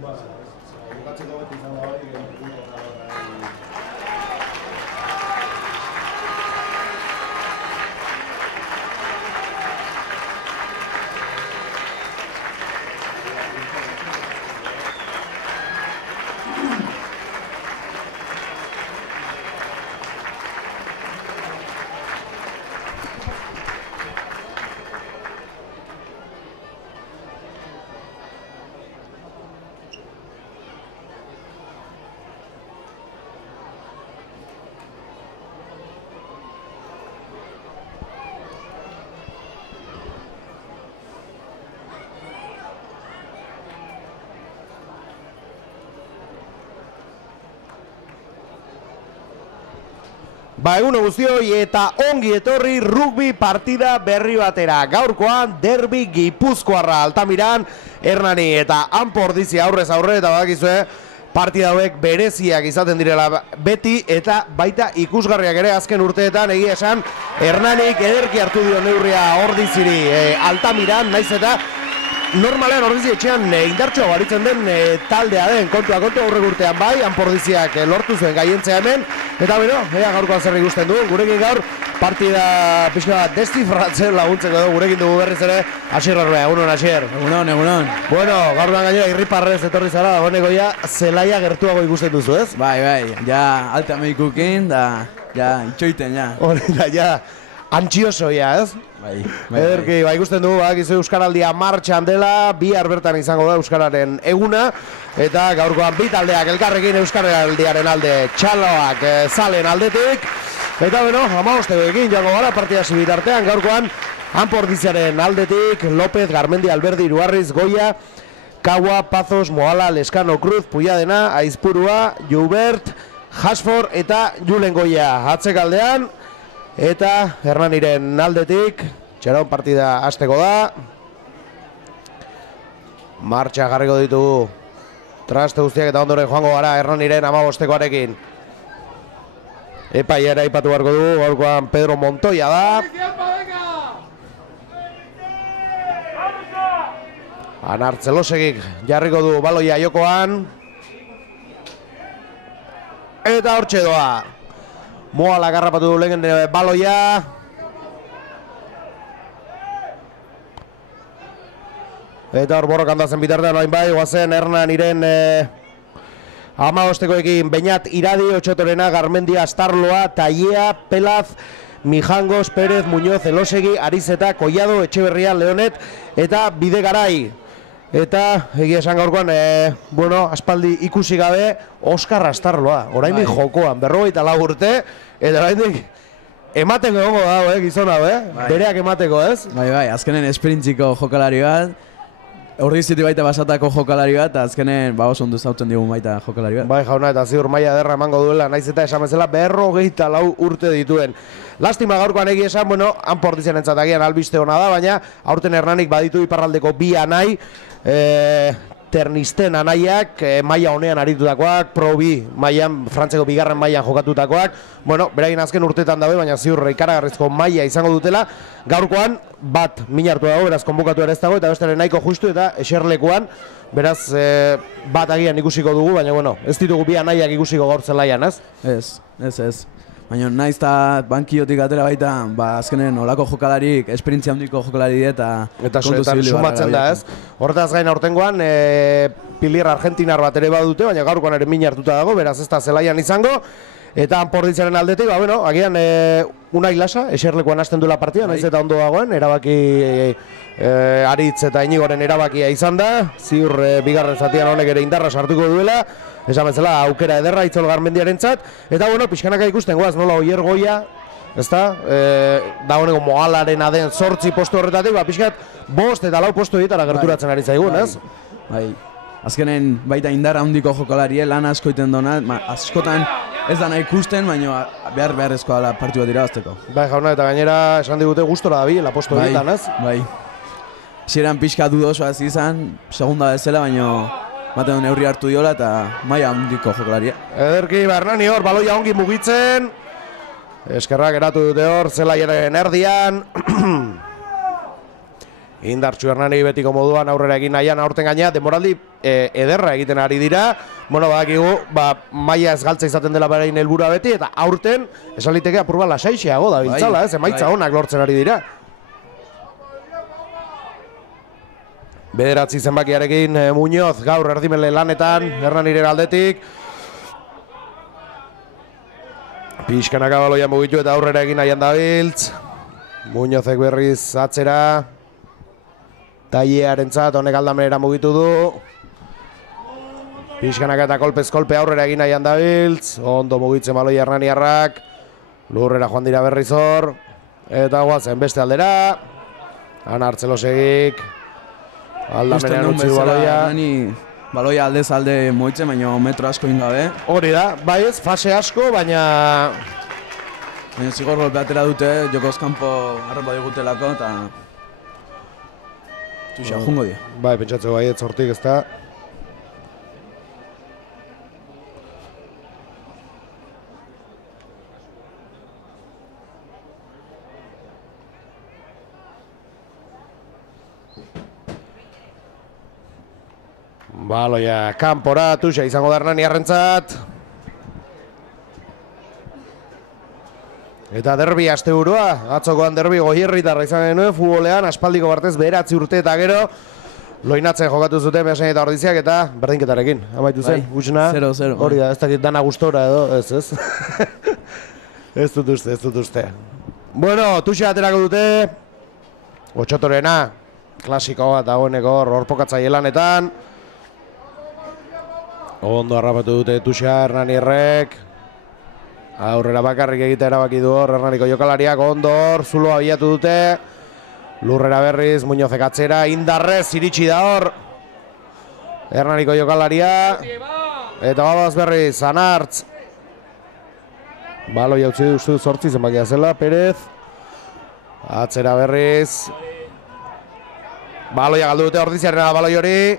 Bukatzeko beti izango hori, egun guztioi eta ongi etorri rugby partida berri batera. Gaurkoan derbi gipuzkoarra Altamiran, Hernani eta Anpordizi aurrez aurre eta badakizue partida hauek bereziak izaten direla beti eta baita ikusgarriak ere azken urteetan egia esan Hernanik ederki hartu dio neurria Ordiziri Altamiran, naiz eta normalean Ordizi etxean indartxo baritzen den taldea den kontua aurrek urtean bai, Anpordiziak lortu zuen gaientzea hemen eta bero, ea gaurkoan zer ikusten du, gurekin gaur partida pixka bat destifratzen laguntzeko du, gurekin dugu berriz ere Asier Arbea, egunon Asier. Egunon. Bueno, gaurkoan gainera irriparrez etorri zara, dagoeneko ja zelaia gertuago ikusten duzu, ez? Bai, ja alta medikukin, da, ja, itxoiten, ja. Hori da, ja, antxioso, ja, ez? Bai. Ederki, ikusten dugu, gizu Euskaraldia martxan dela, bihar bertan izango da Euskararen eguna, eta gaurkoan bi taldeak elkarrekin Euskaraldiaren alde, txaloak zalen aldetik, eta beno, 15ekin jango gara partida bitartean, gaurkoan Anpordiziaren aldetik, López, Garmendi, Alberdi, Iruarriz, Goia, Kaua, Pazos, Moala, Lescano, Cruz, Puyadena, Aizpurua, Joubert, Hasfor eta Julen Goia atzekaldean. Eta Hernaniren aldetik, txaron partida hasteko da. Martxa jarriko ditugu traste guztiak eta ondoren joango gara Hernaniren 15ekoarekin. Epaiera aipatu beharko dugu, gaurkoan Pedro Montoya da. Anartzelosegik jarriko du baloia jokoan. Eta hortxe doa. Moala garrapatu du lehen baloia. Eta hor borrokan da zen bitartean hain bai, guazen Hernaniren 15ekoekin Beñat Iradi, Otxotorena, Garmendia, Astarloa, Taiea, Pelaz, Mijangos, Pérez, Muñoz, Elosegi, Arizeta, Collado, Etxeberria, Leonet eta Bidegarai. Eta egia esan gaurkoan, aspaldi ikusi gabe Oskar Astarloa, oraindik jokoan, 44 urte, eta oraindik emateko egongo dago, gizon hau, bereak emateko, ez? Bai, azkenen esprintziko jokalari bat, Ordiziti baita basatako jokalari bat, eta azkenen oso ondo zautzen digun baita jokalari bat. Bai, jauna, eta ziur maila ederra emango duela, naiz eta esan bezala 54 urte dituen. Lastima gaurkoan egia esan, Anpordizian entzatagian albiste hona da, baina aurten Hernanik baditu iparraldeko bi anai, Ternisten anaiak, maila honean aritutakoak, Pro B mailan, Frantzeko bigarren mailan jokatutakoak, beraien azken urtetan dabe, baina ziur ikaragarrizko maila izango dutela, gaurkoan bat minartu dago, beraz konbokatu ere ez dago, eta bestaren nahiko justu eta eserlekuan, beraz bat agian ikusiko dugu, baina ez ditugu bi anaiak ikusiko gaur zelaian, ez? Ez. Baina naiz eta bankiotik atera baita, azkenen olako jokalarik, esperientzia handiko jokalari eta sumatzen da, ez? Hortaz gain aurtengoan, Pilir Argentinar bat ere badute, baina gaurkoan ere min hartuta dago, beraz ez da zelaian izango. Eta Anpordiziaren aldetik, agian Unai Lasa, eserlekuan hasten duela partida, naiz eta ondo dagoen, erabaki Aritz eta Inigoren erabakia izan da, ziur bigarren zatian honek ere indarra sartuko duela, esan bezala aukera ederra Itzol Garmendiarentzat, eta pixkanaka ikusten goaz, nola Oier Goia, ezta, dagoeneko Moalaren aden 8 postu horretatik, pixkat 5 eta 4 postu ditara gerturatzen ari zaigun, ez? Bai, azkenen baita indarra handiko jokalarie, lan asko iten dona, askotan ez da nahi ikusten, baina beharrezkoa dela partidu bat irabazteko. Bai, jauna, eta gainera esan digute gustora dabilela postu horretan, ez? Bai, xeran pixka dudosoa ez izan, segunda bezala, baina baten neurri hartu diola eta maila handiko jokalaria. Ederki, Hernani hor, baloia ongi mugitzen. Eskerrak eratu dute hor, zelaiaren erdian. Indartxu Hernani betiko moduan aurrera egin nahian aurten gainea, demoraldi ederra egiten ari dira. Bueno, badakigu, maila ez galtza izaten dela berain helburua beti, eta aurten, esan liteke apur bat lasaixeago da biltzala, emaitza onak lortzen ari dira. Bederatzi zenbakiarekin Muñoz gaur erdimele lanetan, Hernaniren aldetik. Pixkanaka baloia mugitu eta aurrera egin nahian dabiltz. Muñozek berriz atzera. Taiearentzat honek aldamenera mugitu du. Pixkanaka eta kolpez kolpe aurrera egin nahian dabiltz. Ondo mugitzen baloia Hernaniarrak. Lurrera joan dira berriz hor. Eta guazen beste aldera. Han Artzelosegik. Aldamenean utzi du baloia. Baloia aldez alde moitzen, baina metro asko ingabe. Hori da, bai ez, fase asko, baina... Baina zigor golpe atera dute, jokoz kanpo arropa digutelako, eta... Tuxa, jungo dia. Bai, pentsatzeko bai ez hortik ez da. Baloia kanpora, Tuxa izango da Hernaniarrentzat. Eta derbi asteburua, atzokoan derbi Goierritarra izan genuen futbolean, aspaldiko partez 9 urte eta gero loinatzen jokatu zuten Beasain eta Ordiziak eta berdinketarekin. Amaitu zen, gutxena. 0-0. Hori da, ez dakit dana gustora edo, ez. Ez dut uste. Bueno, Tuxa aterako dute. Otxotorena, klasiko bat dagoeneko horpokatzaile lanetan. Ondo harrapatu dute Tuxa Hernanierrek. Aurrera bakarrik egitea erabaki du hor Hernaniko jokalariak. Ondo hor, zuloa bilatu dute. Lurrera berriz, Muñozek atzera, indarrez iritsi da hor Hernaniko jokalaria. Eta babaz berriz, Anartz. Balo jautzi du 8 zenbakia zela, Perez. Atzera berriz. Baloia galdu dute Ordiziarena baloi hori.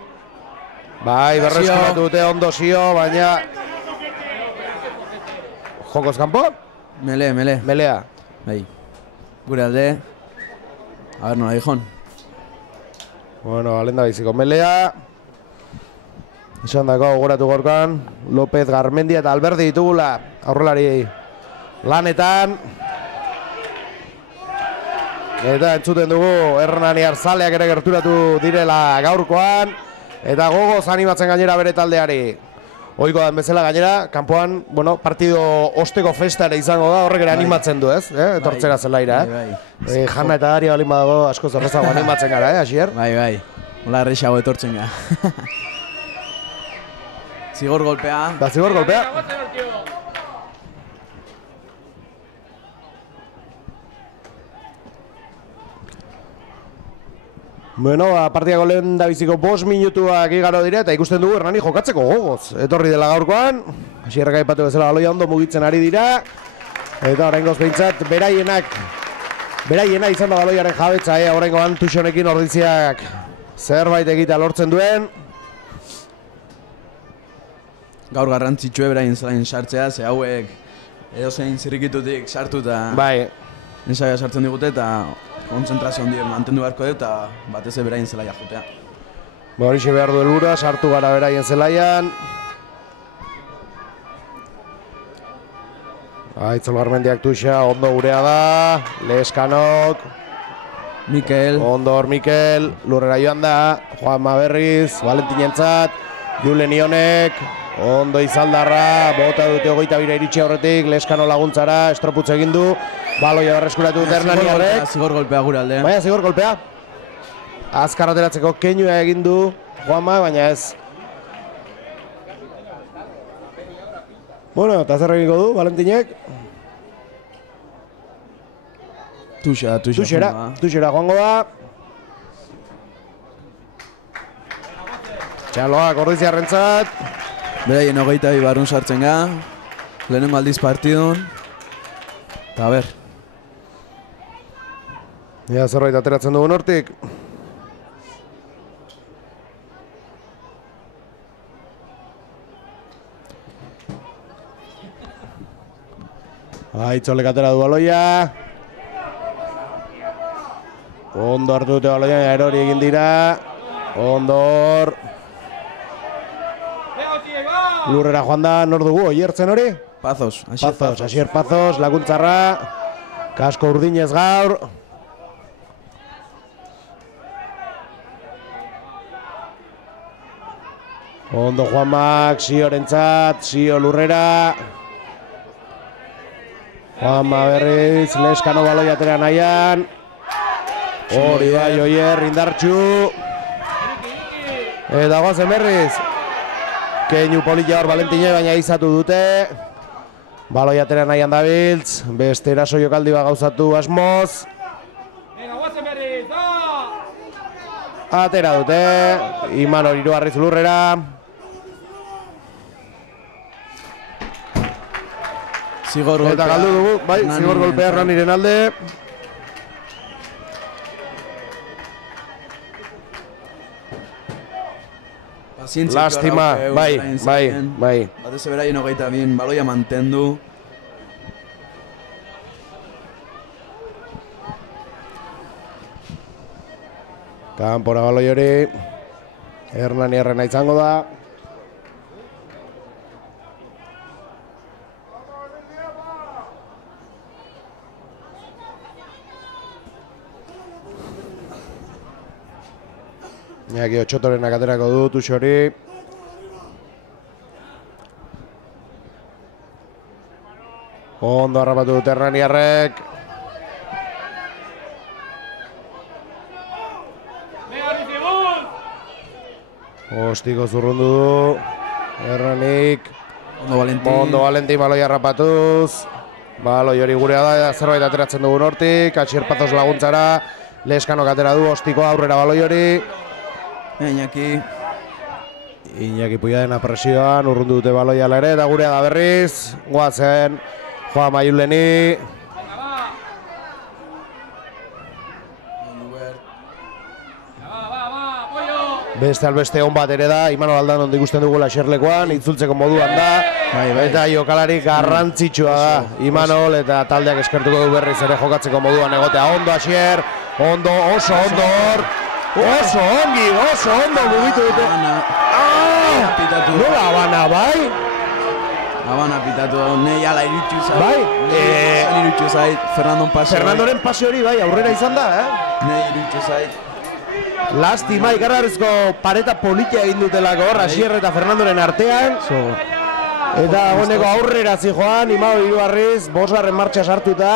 Bai, berreskuratu dute ondo Zio, baina... Jokoz kanpo? Melea. Bai. Gure alde. A ber, nola dijon. Bueno, alenda biziko Melea. Esan dako, gogoratu gorkan. López, Garmendia eta Alberdi ditugula. Aurrelari lanetan. Eta entzuten dugu Hernaniar zaleak ere gerturatu direla gaurkoan. Eta gogoz animatzen gainera bere taldeari. Oiko da bezala gainera, kanpoan, bueno, partido osteko festa ere izango da, horrek ere animatzen du, ez? Etortzera zelaira, Jana eta Daria balin badago asko zorrezago animatzen gara, Asier? Bai. Hola errexago etortzen gara. Zigor golpea. Zigor golpea. Bueno, partidako lehen da biziko 5 minutuak igaro dire eta ikusten dugu Hernani jokatzeko gogoz. Etorri dela gaurkoan, hasierrak aipatu bezala baloia ondo mugitzen ari dira. Eta oraingoz behintzat beraiena izan da baloiaren jabetza, oraingoan Tuxonekin Ordiziak zerbait egitea lortzen duen. Gaur garrantzitsue beraien zelain sartzea, ze hauek edozein zirrikitutik sartu eta... Bai. Ensaia sartzen digute eta kontzentrazio handi mantendu beharko dut eta batez beraien zelaia jotea. Horixe behar du helburua, sartu gara beraien zelaian. Aitzol Garmendiak Tuxa, ondo gurea da. Leskanok. Mikel. Ondo hor Mikel, lurrera joan da. Juanma berriz, Valentinentzat. Julen Ionek. Ondo Izaldarra, bota dute 22 iritsi aurretik, Leskano laguntzara, estroputz egin du. Baloia berreskuratu dute Hernaniarrek. Zigor golpea gure aldean. Baina zigor golpea. Azkar ateratzeko keinua egin du Juanma, baina ez. Bueno, eta zer egingo du, Valentinek? Tuxera joango da. Txaloak Ordiziarrentzat. Beraien 22 barrun sartzen ga. Lehenengo aldiz partidun. Eta ber. Ja, zerbait ateratzen dugun hortik. Aitzolek atera du baloia. Ondo hartu dute baloia, erori egin dira. Ondo hor. Lurrera joan da, nor dugu, oiertzen hori? Pazos, Asier Pazos, laguntzarra. Kasko urdinez gaur. Ondo Juanmak, Siorentzat, Sio lurrera. Juanma berriz, Leskano baloi atera nahian. Hori bai, Oier, indartxu. Eta goazen berriz. Keinu polilla hor Valentine, baina izatu dute. Baloi atera nahian dabiltz. Beste eraso jokaldi bat gauzatu asmoz. Atera dute. Imanol Iruarriz lurrera. Zigor golpea. Eta galdu dugu, bai, zigor golpea Hernaniren alde. Lastima, bai. Batez beraien hogeita bien, baloia mantendu. Kanpora baloi hori. Hernani errena izango da. Iñaki Otxotorenak aterako du, Tuxori. Ondo harrapatu dute Hernaniarrek. Ostiko zurrundu du. Hernanik. Ondo Valentin baloi harrapatuz. Baloi hori gurea da, zerbait ateratzen dugun hortik. Asier Pazos laguntzara. Leskanok atera du, Ostiko aurrera baloi hori. Iñaki Puiadena presioan, urrundu dute baloia ere, eta gurea da berriz. Goazen, Joa Maiuleni. Beste albeste hon bat ere da, Imanol Aldan ondo ikusten dugula xerlekoan, itzultzeko moduan da. Eta jokalari garrantzitsua da, Imanol, eta taldeak eskertuko du berriz ere jokatzeko moduan egotea. Ondo Asier, ondo, oso ondo hor. Oso ondo mugitu dute. Nola Habana, bai? Habana pitatu da, nahi ala irutxu zait. Bai? Irutxu zait, Fernandoren pase hori, bai, aurrera izan da, Nahi irutxu zait. Lastima, ikarrarezko pareta politia egin dutelako hor, Asier eta Fernandoren artean. Eta goneko aurrera zijoan, Imanol Iruarriz, bosgarren martxa sartuta.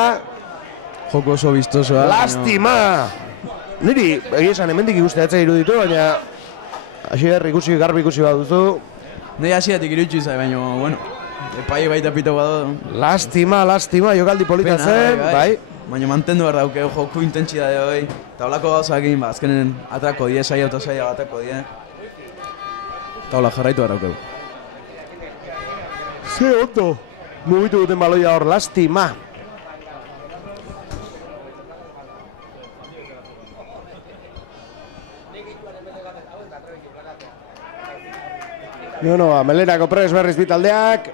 Joko oso biztosoa. Lastima! Niri, egia esan, hemendik ikusteatzea iruditu, baina Asier ikusi, garbi ikusi bat duzu. Nahi Asiatik irutxu zai, baina, bueno, epai baita pito bado. Lastima, jokaldi polita zen, bai. Baina mantendu behar dauke, joku intentsidade hori. Eta holako gauzakin, azkenen atrako die, saia eta saia batako die. Eta hola jarraitu behar dauke. Ze ondo, mugitu duten baloia hor, lastima. Nionoa, Melerako pres berriz bitaldeak.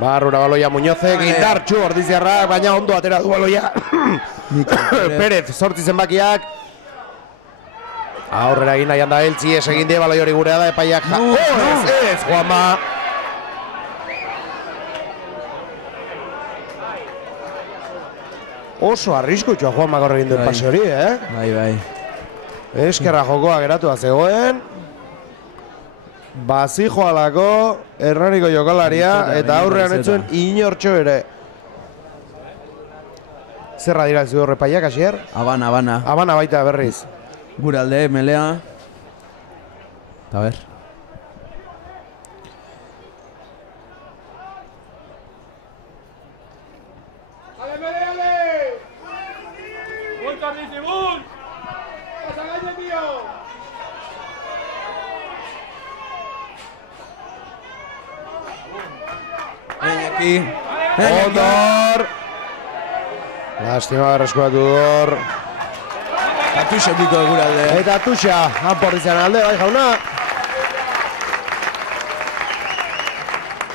Barrura baloia Muñozek, indartxu ordiziarrak, baina ondo atera du baloia. Pérez, sortzi zenbakiak. Aurrera egin nahian da Eltsi, egin die baloi hori gurea da, epaiak ez, Juanma. Oso arriskutxoa Juanma gorre egin duen pase hori, Bai. Eskerra jokoa geratua zegoen. Bazijoalako Hernaniko jokalaria eta aurrean etzuen inortxo ere. Zerra dira ez du horrepaiak, Asier? Habana. Habana baita berriz. Gure alde, Melea. Eta ber. Ondor. Lastima berreskuratu dor. Atuxa diko gure alde. Eta Atuxa, Anpordizian alde, bai jauna.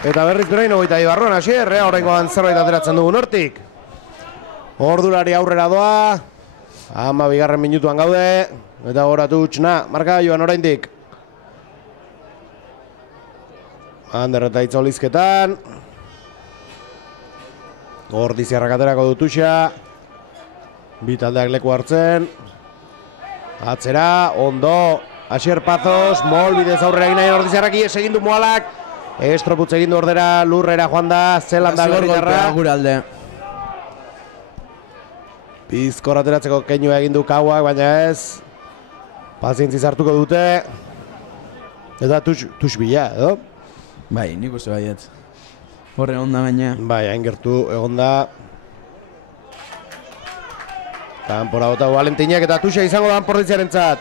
Eta berriz berain hogeita ibarroan, Asier, horrengoan zerbait ateratzen dugun hortik. Ordulari aurrera doa. 12. minutuan gaude. Eta goratu utxna, marka joan oraindik. Ander eta itzolizketan. Ordiziarrak aterako dutuxa. Bi taldeak leku hartzen. Atzera, ondo. Asier Pazos, Mol bidez aurrera egin nahi Ordiziarrak ies egin du Moalak. Estroputz egin du ordera, lurrera joan da, Zelanda berritarra. Gure alde. Bizkor ateratzeko keinua egin du Kauak, baina ez. Pazientziz hartuko dute. Eta tux bila, edo? Bai, nik uste baiet. Horre onda baina. Bai, hain gertu egon da. Kanpora bota Valentinak eta tuxa izango da Anpordiziaren zat.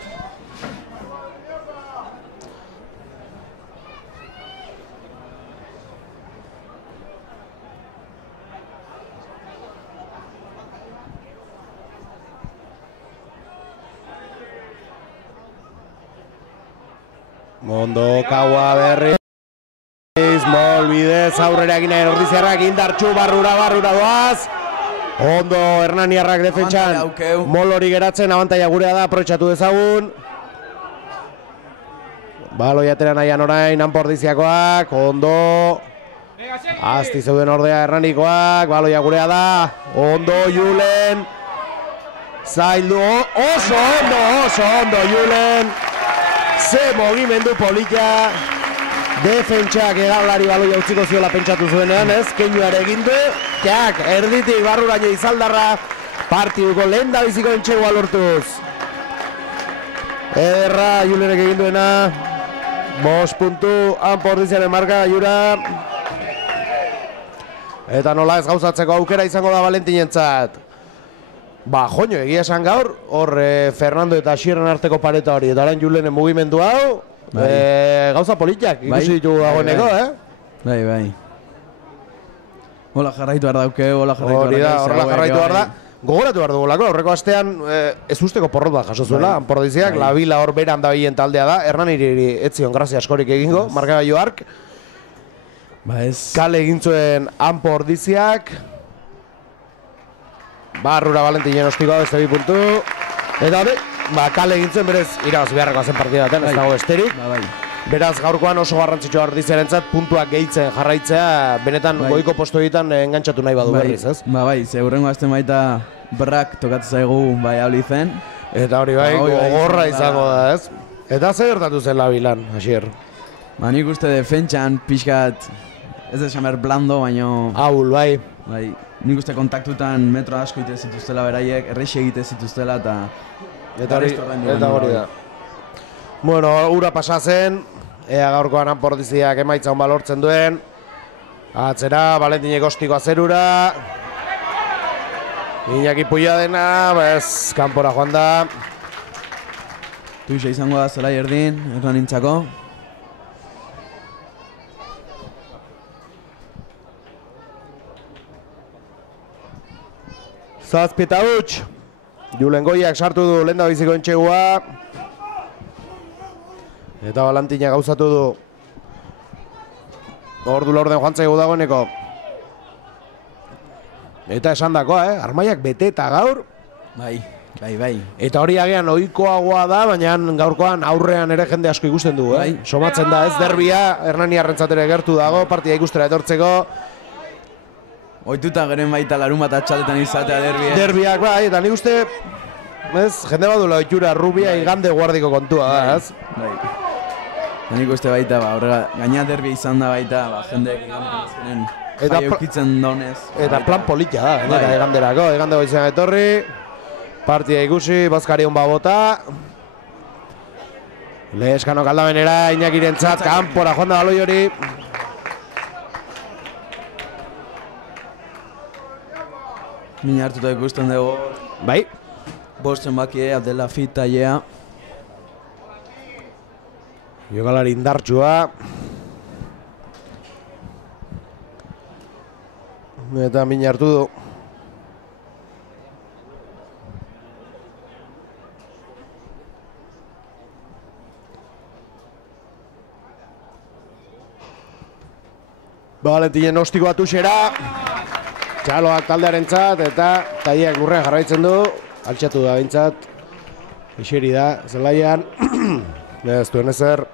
Mondo, Kaua berriz. Mol bidez aurrera egin nahi Ordiziarrak indartxu barrura doaz. Ondo Hernaniarrak defentsan. Mol hori geratzen, abantaia gurea da, aprobetxatu dezagun. Baloi atera nahian orain, Anpordiziakoak, ondo. Asti zeuden ordea Hernanikoak, baloia gurea da. Ondo Julen. Zaildu, oso ondo Julen. Ze mogimendu polita. Defentsak egalari baloia utziko ziola pentsatu zuenean, ez? Keinuare egin du, teak, erditik barruraino izaldarra, partiduko lehen da biziko entxegua lortuz. Ederra, Julenek egin duena, 5 puntu, Anpordiziaren marka gaiura. Eta nola ez gauzatzeko aukera izango da Valentinentzat. Ba, joño, egia esan gaur, hor Fernando eta Asierren arteko pareta hori, eta orain Julenen mugimendu hau, gauza politiak ikusi ditugu dagoeneko, Bai. Hola jarraitu behar dauke, hola jarraitu behar da. Gogoratu behar dugulako, horreko astean ez usteko porrot bat jaso zuela, Anpordiziak, Labila hor beran da bilen taldea da, Hernaniri etzion grazia askorik egingo, markagailu hark. Kale egin zuen Anpordiziak. Barrura Valentinen ostikoa beste 2 puntu. Eta hori, kale egin zuen berez irabazi beharrekoa zen partida baten, ez dago esterik. Beraz gaurkoan oso garrantzitsua Ordiziarentzat puntuak gehitzen jarraitzea, benetan goiko posto egiten engantzatu nahi badu berriz, ez? Ze hurrengo azten baita Brak tokatzen zaigu bai Ablizen. Eta hori bai, gogorra izango da, ez? Eta zer gertatu zen Labilan, Asier? Nik uste defentsan pixkat, ez da xamer blando, baino... Ahul, bai. Nik uste kontaktutan metro asko egite zituztela beraiek, errexi egite zituztela eta... Eta hori da. Bueno, ura pasa zen, ea gaurkoan Anpordiziak emaitza hon balortzen duen. Atzera, Valentinek ostikoa zerura. Iñaki Puia dena, kanpora joan da. Tuixa izango da zelai erdin, Hernanintzako. Zazpieta huts. Julen Goiak sartu du lehen da biziko entxegua. Eta Valentina gauzatu du. Ordu lorden joan zaigu dagoeneko. Eta esan dakoa, armaiak bete eta gaur. Bai. Eta hori agian ohikoagoa da, baina gaurkoan aurrean ere jende asko ikusten du, Somatzen da ez derbia, Hernaniarrentzat ere gertu dago, partida ikustera etortzeko. Oituta geren baita larun bat atxaletan izatea derbiak. Derbiak bai, eta nik uste, jende bat duela oitura rubia igande guardiko kontua da, ez? Bai. Nik uste baita, gaina derbia izan da baita, jendeek igandezkenen jai eukitzen donez. Eta plan politia da, gainera iganderako, igande goizean etorri, partida ikusi, bozkari hon bota. Leheskanok aldamenera, Iñakirentzat, kanpora joan da baloi hori. Mina hartuta ikusten dugu. Bai. Bosten bakie, Abdela Fit tailea. Jokalari indartsua. Eta mina hartu du. Valentinen ostikoa tuxera. Txaloak taldearentzat eta taileak lurrean jarraitzen du. Altxatu da bintzat. Iseri da, zelaian. Ez duen ezer.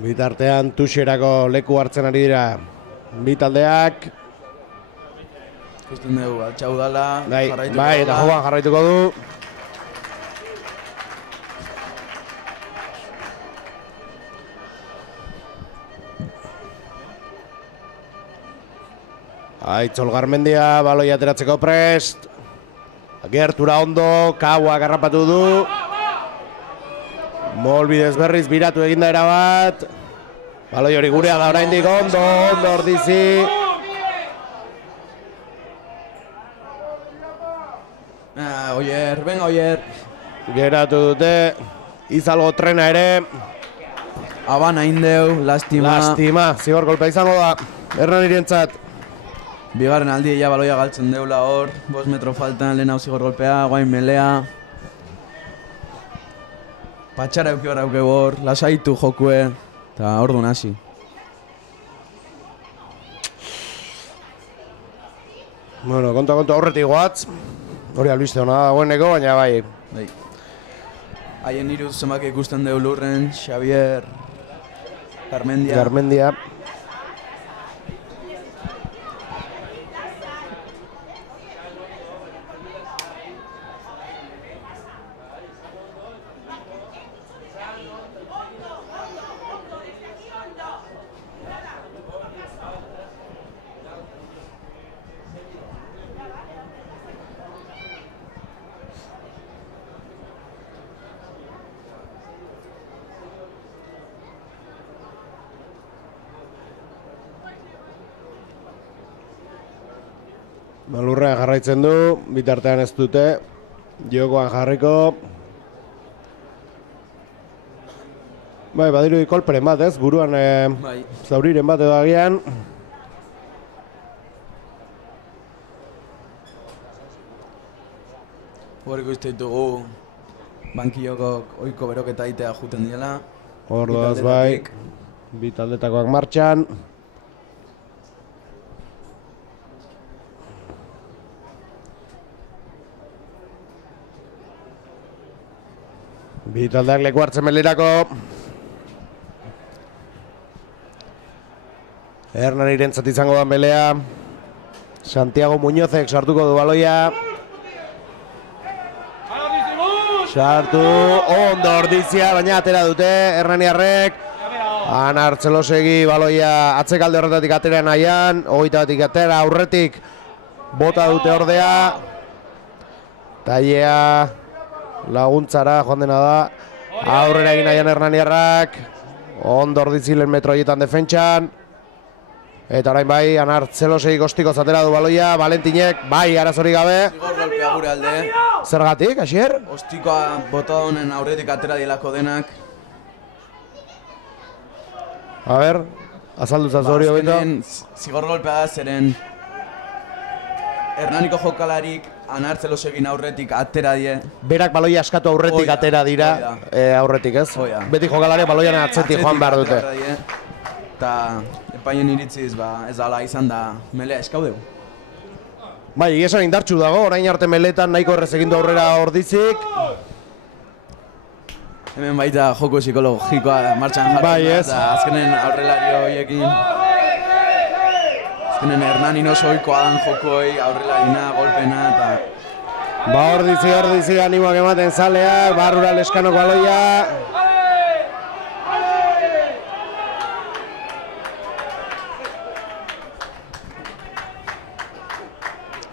Bitartean tuxerako leku hartzen ari dira bi taldeak. Ikusten dugu, altxau dala. Bai, eta joan jarraituko du. Aitzol Garmendia, baloi ateratzeko prest. Gertura ondo, Kaua garrapatu du. Molbidez berriz biratu eginda erabat. Baloi hori gurea da oraindik ondo Ordizi. Oier, venga Oier. Geratu dute, izalgo trena ere. Abana indeu, lastima. Lastima, zigor golpea izango da, Hernanirentzat. Bigarren aldi ja baloia galtzen deula hor, 5 metro faltan lehen hau zigor golpea, guain melea. Patxara euki hor auke hor, lasaitu jokue, eta hor du nasi. Bueno, konta aurretik goatz. Hori albiste hona dagoeneko, baina bai. Haien iruz zenbak ikusten deu lurren, Xavier, Garmendia. Lurrean jarraitzen du, bitartean ez dute, jokoan jarriko. Bai, badiru kolperen bat ez, buruan zauriren bat edo agian. Horreko izte ditugu, bankillokok oiko beroketa itea juten diela. Ordoaz bai, bi taldetakoak martxan. Bi taldeak leku hartzen melerako. Hernanirentzat izango da melea. Santiago Muñozek sartuko du baloia. Sartu, ondo Ordizia, baina atera dute Hernaniarrek. Anar Txelosegi baloia atzekalde horretatik atera nahian. 21 atera aurretik bota dute ordea. Tailea laguntzara joan dena da. Aurrera egin nahian Hernaniarrak. Ondo Ordizi lehen metro horietan defentsan. Eta orain bai, Anar Txelosegi gostiko zatera du baloia. Valentinek, bai, arazorik gabe. Zigor golpea gure alde. Zergatik, Asier? Ostikoa bota honen aurretik atera dielako denak. A ber, azaldu zazori hobito. Zigor golpea da zeren Hernaniko jokalarik Anar Txelosegin aurretik atera die. Berak baloia askatu aurretik atera dira, aurretik ez? Beti jokalariak baloian atzetik joan behar dute. Eta epaien iritziz ez dala izan da melea eskaudeu. Bai, esan indartxu dago, orain arte meletan nahiko errez egindu aurrera Ordizik. Hemen baita joko psikologikoa martxan jartzen da, eta azkenen aurrelari horiekin. Azkenen Hernanin oso oikoa dan jokoi, aurrelarina, golpena, eta... Ordizi animoak ematen zaleak, barrura leskanok baloia.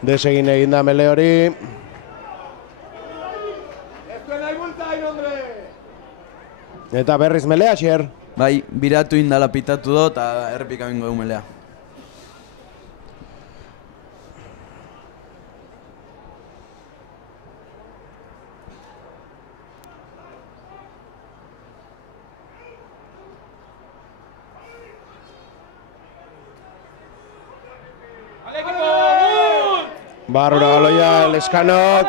Desegin eginda mele hori. Eta berriz melea, Xier? Bai, biratu indala pitatu do eta errepika bingo du melea. Barrura baloia, leskanok.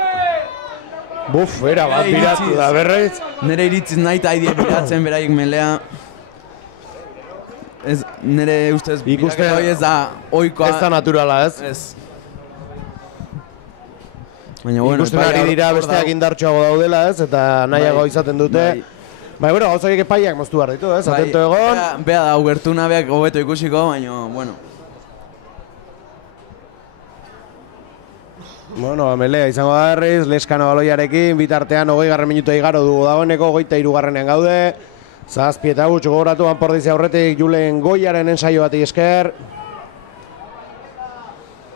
Buf, era bat biratu da berreiz. Nere iritziz nahi eta haidie biratzen beraik melea. Nere ustez biraketa hori ez da oikoa. Ez da naturala, ez? Ez. Baina, bueno, ikusten ari dira besteak indartxoago daudela, ez? Eta nahiago izaten dute. Bai, bueno, gauzak epaiak moztu behar ditu, ez? Atento egon. Bea da, ubertuna beak hobeto ikusiko, baina, bueno. Bueno, melea izango da berriz, Leskano baloiarekin, bitartean 20. minutua igaro dugu dagoeneko, 23. gaude. Zazpi eta gutxo gogoratu Anpordizi aurretik Julen Goiaren ensaio bati esker.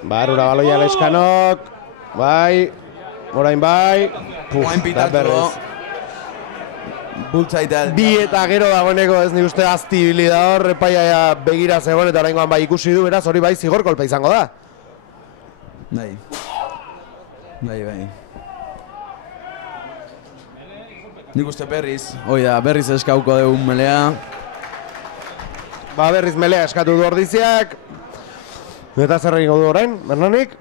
Barrura baloia Leskanok. Bai, orain bai. Orain pitatu. Bultzaita. Bi eta gero dagoeneko ez ni uste azti ibili da hor, epaia begira zegoen eta oraingoan bai ikusi du, beraz hori bai zigor kolpe izango da. Bai. Nik uste berriz, berriz eskauko dugu melea. Ba, berriz melea eskatu du Ordiziak. Eta zer egingo du orain, Bernanik?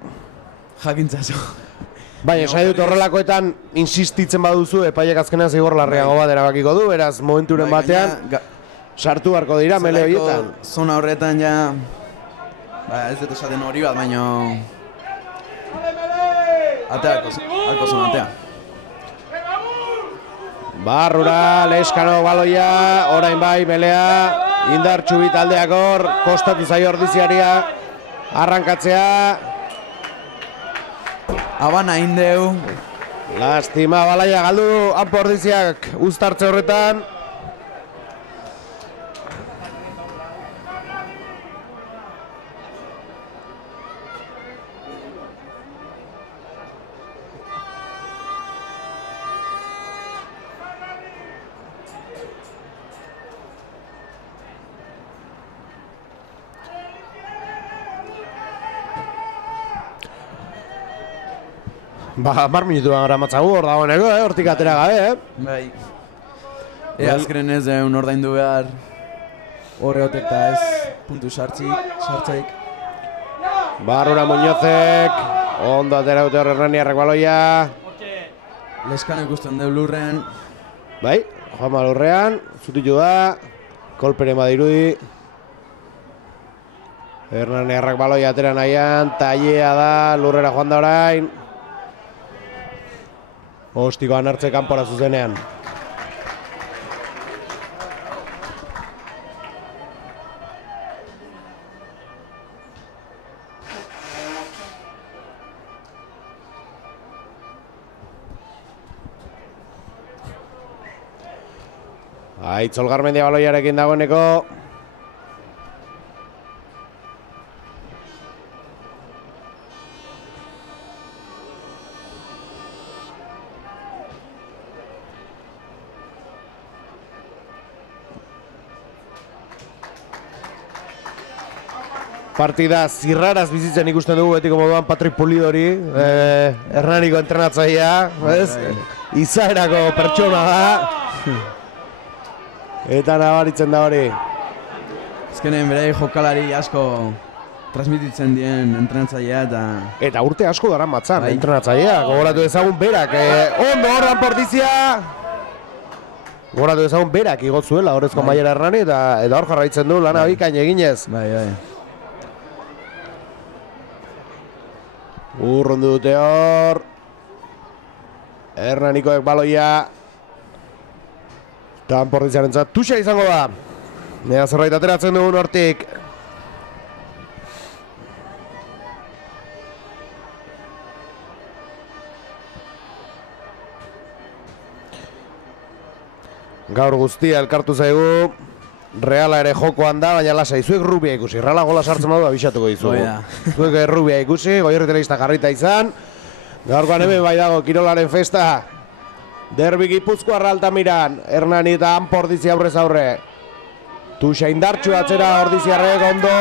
Jakintzazo. Bai, esai dut horrelakoetan insistitzen baduzu, epaiek azkenean zigor larriago bat erabakiko du, beraz momenturen batean sartu beharko dira mele horietan. Zona horretan ja... ez dut esaten hori bat, baina... Ateako zona, atea. Barrura, Leskano baloia, orain bai melea, indartxu bi taldeak hor, kostatu zaio Ordiziaria, arrankatzea. Abana indeu. Lastima, balaia galdu Anpordiziak uztartze horretan. Ba, 10 minutuan gara matzagu hor dagoeneko, hortik atera gabe, Bai. Azkenen ez ordaindu behar horre hotek eta ez puntu sartzaik. Barrura Muñozek, ondo atera dute horre Erraniarrek baloia. Leskano ikusten deu lurren. Bai, Juanma lurrean, zutitu da, kolpere madirudi. Erraniarrek baloia atera nahian, tailea da, lurrera joan da orain. Ostikoan hartze kanpora zuzenean. Aitzol Garmendia baloiarekin dagoeneko. Partida zirraraz bizitzen ikusten dugu betiko moduan Patrik Pulidori, Hernaniko entrenatzailea, izaerako pertsona da. Eta nabaritzen da hori. Azkenen berei jokalari asko transmititzen dien entrenatzailea eta urte asko dara matzan entrenatzailea, gogoratu ezagun berak. Ondo hor Anportizia! Gogoratu ezagun berak igotzuela horrezko maiera Hernani eta hor jarraitzen du lana bikain eginez. Bai. Urrundu dute hor. Hernanikoek baloia. Eta Anportiziaren zat, tuxa izango da. Nea zerbait ateratzen dugun hortik. Gaur guztia elkartu zaigu. Reala ere jokoan da, baina lasai, zuek Rubia ikusi. Reala gola sartzen badu abisatuko dizugu. Zuek Rubia ikusi, Goierri telebista jarrita izan. Gaurkoan hemen bai dago kirolaren festa. Derbi Gipuzkoarra Altamiran, Hernani eta Anpordizi aurrez aurre. Tuxa indartxu atzera Ordiziarrek ondo.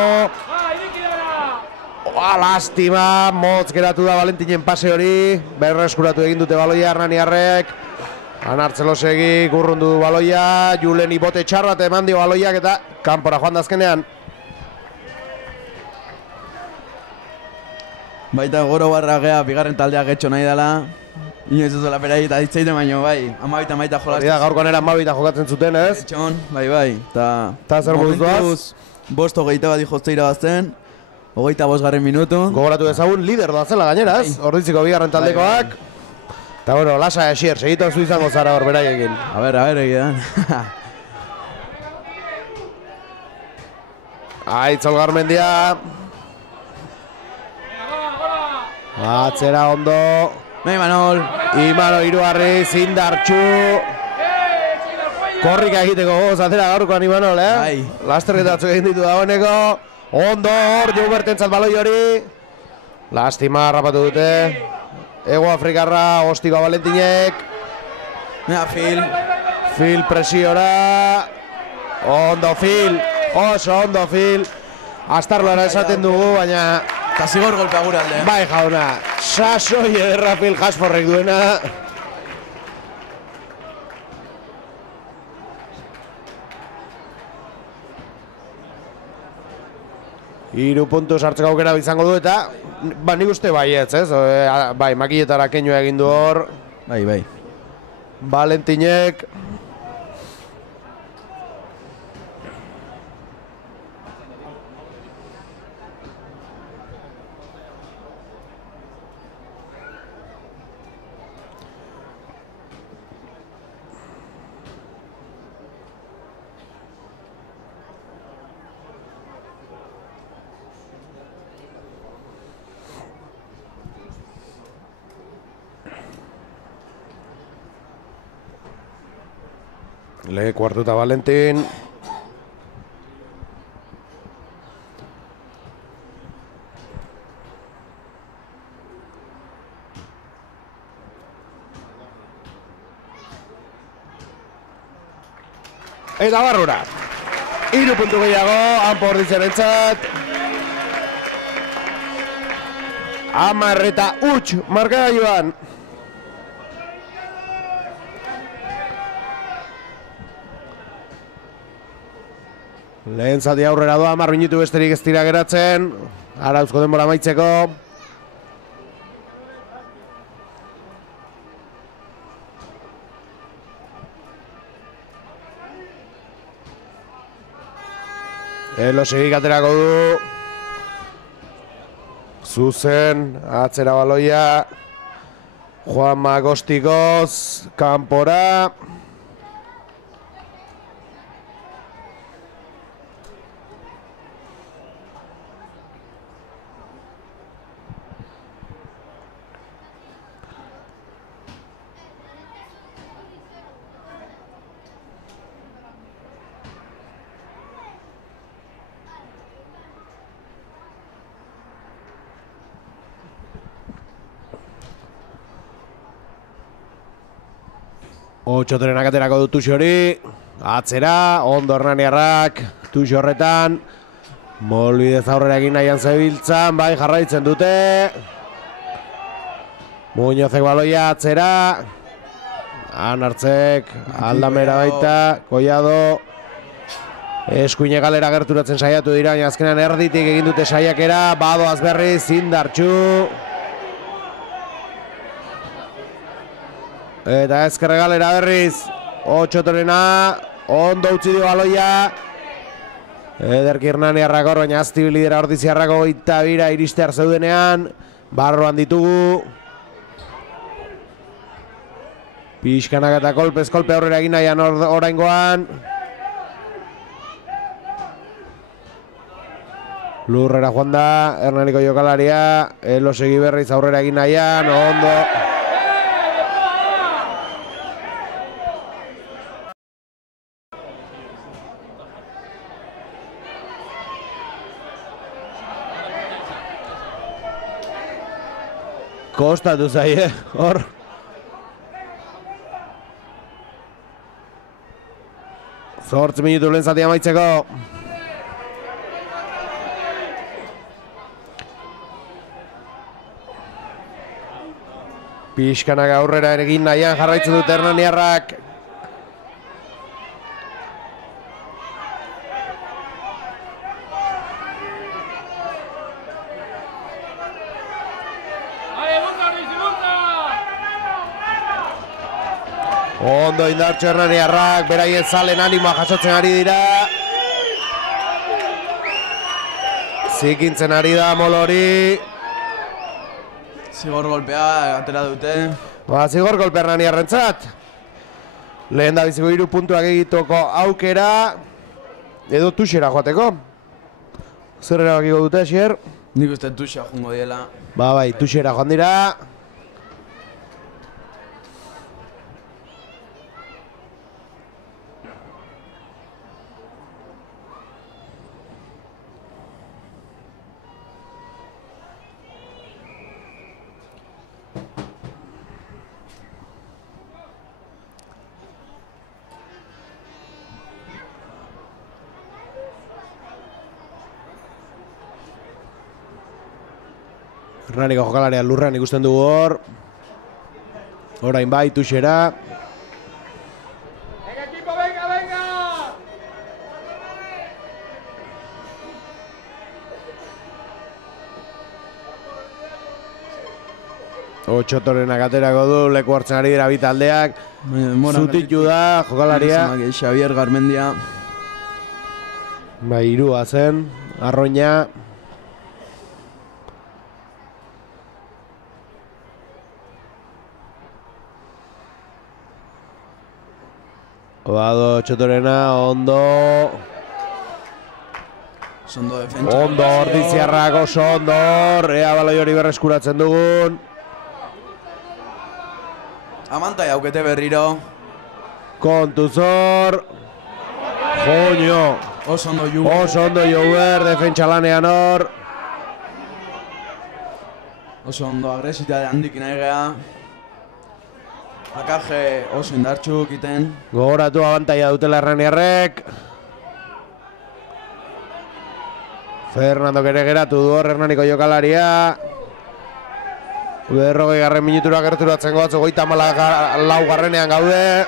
Lastima, motz geratu da Valentinen pase hori. Berreskuratu egin dute baloia Hernaniarrek. Anartzelosegi urrundu du baloia, Julen ibote txarra eta eman dio baloiak eta kanpora joan dazkenean. Baita goro barra gea, bigarren taldeak etxo nahi dela. Inoiz ez zola perai eta ditzeite baino, bai. Amaita jolazten. Hori da, gaurkoan era amabita jokatzen zuten, ez? Etxon, bai. Ta zer moduz doaz? Bost hogeita bat jozte irabazten. 25. minutu. Gogoratu dezagun, lider doazela gainera, ez? Orditziko bigarren taldekoak. Eta bueno, lasa esier, segitu zu izango zara hor beraiekin. A ver, egidan. Aitzol Garmendia. Atzera ondo. Imanol. Imanol Iruarri, Zindartxu. Korrika egiteko goz, atera gaurkoan Imanol, eh? Bai. Lasterretatzu egin ditu dagoeneko. Ondo hor, Joubertentzat baloi hori. Lastima harrapatu dute. Ego Afrikarra, Ostiko Valentinek. Phil presiora. Ondo Phil. Oso ondo Phil. Astarloara esaten dugu, baina... Eta zigor golpea gure alde. Bai jauna, sasoi ederra Phil Hasforrek duena. 3 puntu sartzeko aukera izango du eta nik uste baietz, ez? Bai, makiletara keinua egin du hor. Bai. Valentinek. Lege kuartuta Valentin. Eta barrura. 3 puntu gehiago, Anpo Ordizionentzat. 10 eta huts markagailuan. Lehen zati aurrera doa, 10 minutu besterik ez dira geratzen. Arauzko denbora amaitzeko. Elosegik aterako du. Zuzen, atzera baloia. Juan Magostikoz, kanpora. Otxotrenak aterako du Tuxi hori. Atzera, ondo Hernaniarrak. Tuxi horretan. Molbidez aurrera egin nahian zebiltzan. Bai, jarraitzen dute. Muñozek baloia atzera. Anartzek, Aldamera baita. Collado. Eskuine galera gerturatzen saiatu dira. Azkenan erditik egin dute saiakera. Badoaz berriz, Zindartxu. Eta ezkerre galera berriz, Otxotorena, ondo utzi du baloia. Ederki Hernaniarrak hor, baina azti lidera Ordiziarrako 22 iristear zeudenean. Barroan ditugu. Pixkanak eta kolpez kolpe aurrera egin nahian oraingoan. Lurrera joan da, Hernaniko jokalaria. Elosegi berriz aurrera egin nahian, ondo. Kostatu zaie, hor. Zortz minutu lehen zati amaitzeko. Pixkanak aurrera egin nahian jarraitzen dut Hernaniarrak. Ondo indartxo hernaniarrak, beraien zalen animoa jasotzen ari dira. Zikintzen ari da Molori. Zigor golpea atera dute. Zigor golpe hernaniarrentzat. Lehen da biziko 3 puntuak egitoko aukera. Edo tuxera joateko. Zer erabakiko dute, Xier? Nik uste tuxa jungo diela. Bai, tuxera joan dira. Hernaniko jokalarea lurrean ikusten dugu hor. Orain bai, tuxera. Otxotorenak aterako du, leku hartzen ari dira bi taldeak. Zutitu da, jokalaria. Xavier Garmendia. Bai, 3 zen, Arroña. Bado Txotorena, ondo. Ondo defentsa. Ondo ordiziarrak oso ondo. Ea baloi hori berreskuratzen dugun. Amantai aukete berriro. Kontuzor. Joño. Oso ondo Juber. Oso ondo Juber, defentsa lanean hor. Oso ondo agresitate handik nahi geha. Akaje oso indartxuk iten. Gogoratu abantaia dutela hernaniarrek. Fernando ere geratu du hor Hernaniko jokalaria. 40 minutura gerturatzen goatzu, 34 gaude.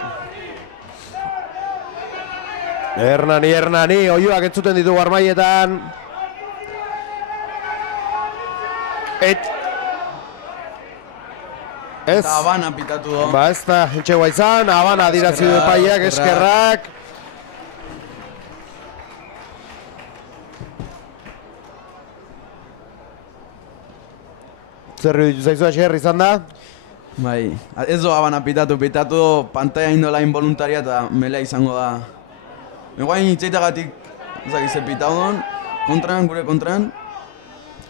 Hernani, oioak entzuten ditugu armaietan. Ez. Eta Habana pitatu do. Ba ez da, entxegoa izan, Habana dirazi du epaiak, eskerrak. Zer iruditu zaizu Asier izan da? Bai, ez do Habana pitatu pantaia indola involuntaria eta melea izango da. Egoain hitzeitagatik, ezakize pitau don, gure kontran.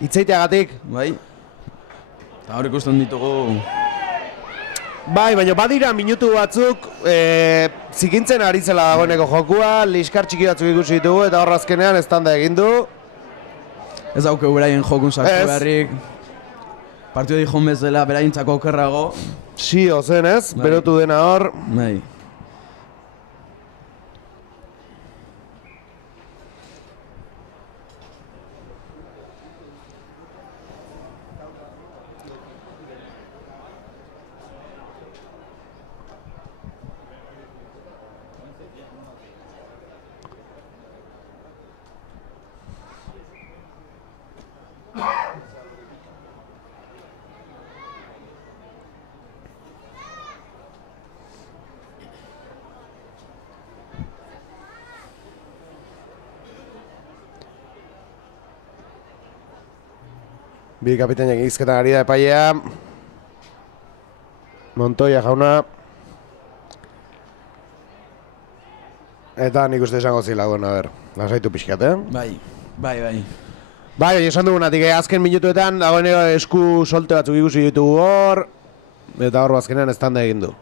Hitzeiteagatik? Bai. Eta hor ikusten ditugu. Bai, baina badira minutu batzuk zikintzen ari zela dagoeneko jokua, liskar txiki batzuk ikusi ditugu eta hor azkenean estanda egin du. Ez dauke beraien jokun sartu beharrik. Partidu dihon bezala beraientzako okerrago. Sio zen ez, berotu dena hor. Bai. Bi kapitainak izketan ari da epaia. Montoya jauna. Eta nik uste esango zila, bueno, a ber, lasaitu pixkat, Bai. Bai, esan dugunatik, azken minutuetan dagoeneko esku solte batzuk ikusi ditugu hor. Eta hor bazkenean estanda egin du.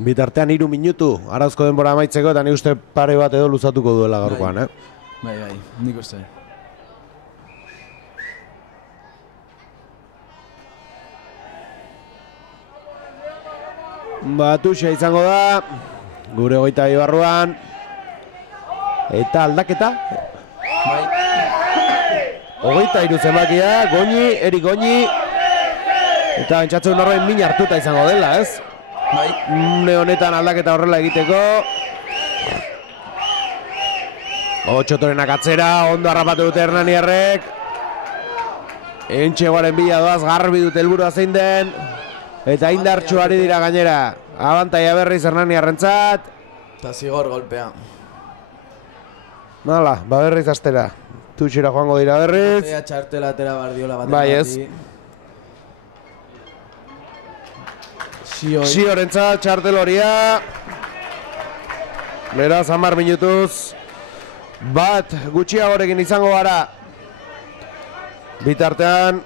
Bitartean 3 minutu, arauzko denbora amaitzeko eta nik uste pare bat edo luzatuko duela gaurkoan, Bai, nik uste. Batuxa izango da, gure 22 barruan. Eta aldaketa. Bai. 23 zenbakia, Erik Goñi. Eta entzatzen horrein min hartuta izango dela, ez? Bai. Ne honetan aldaketa horrela egiteko. Otxotorenak atzera, ondo harrapatu dute Hernaniarrek. Entxegoaren bila doaz, garbi dute helburua zein den. Eta indartxu ari dira gainera. Abantaia berriz Hernaniarrentzat. Eta zigor golpea. Hala, ba berriz astera. Tutxira joango dira berriz. Eta txartelatera Bardiola baten bai ez. Siorentzat txartel horia. Beraz, 10 minutuz. Bat gutxiagorekin izango gara. Bitartean,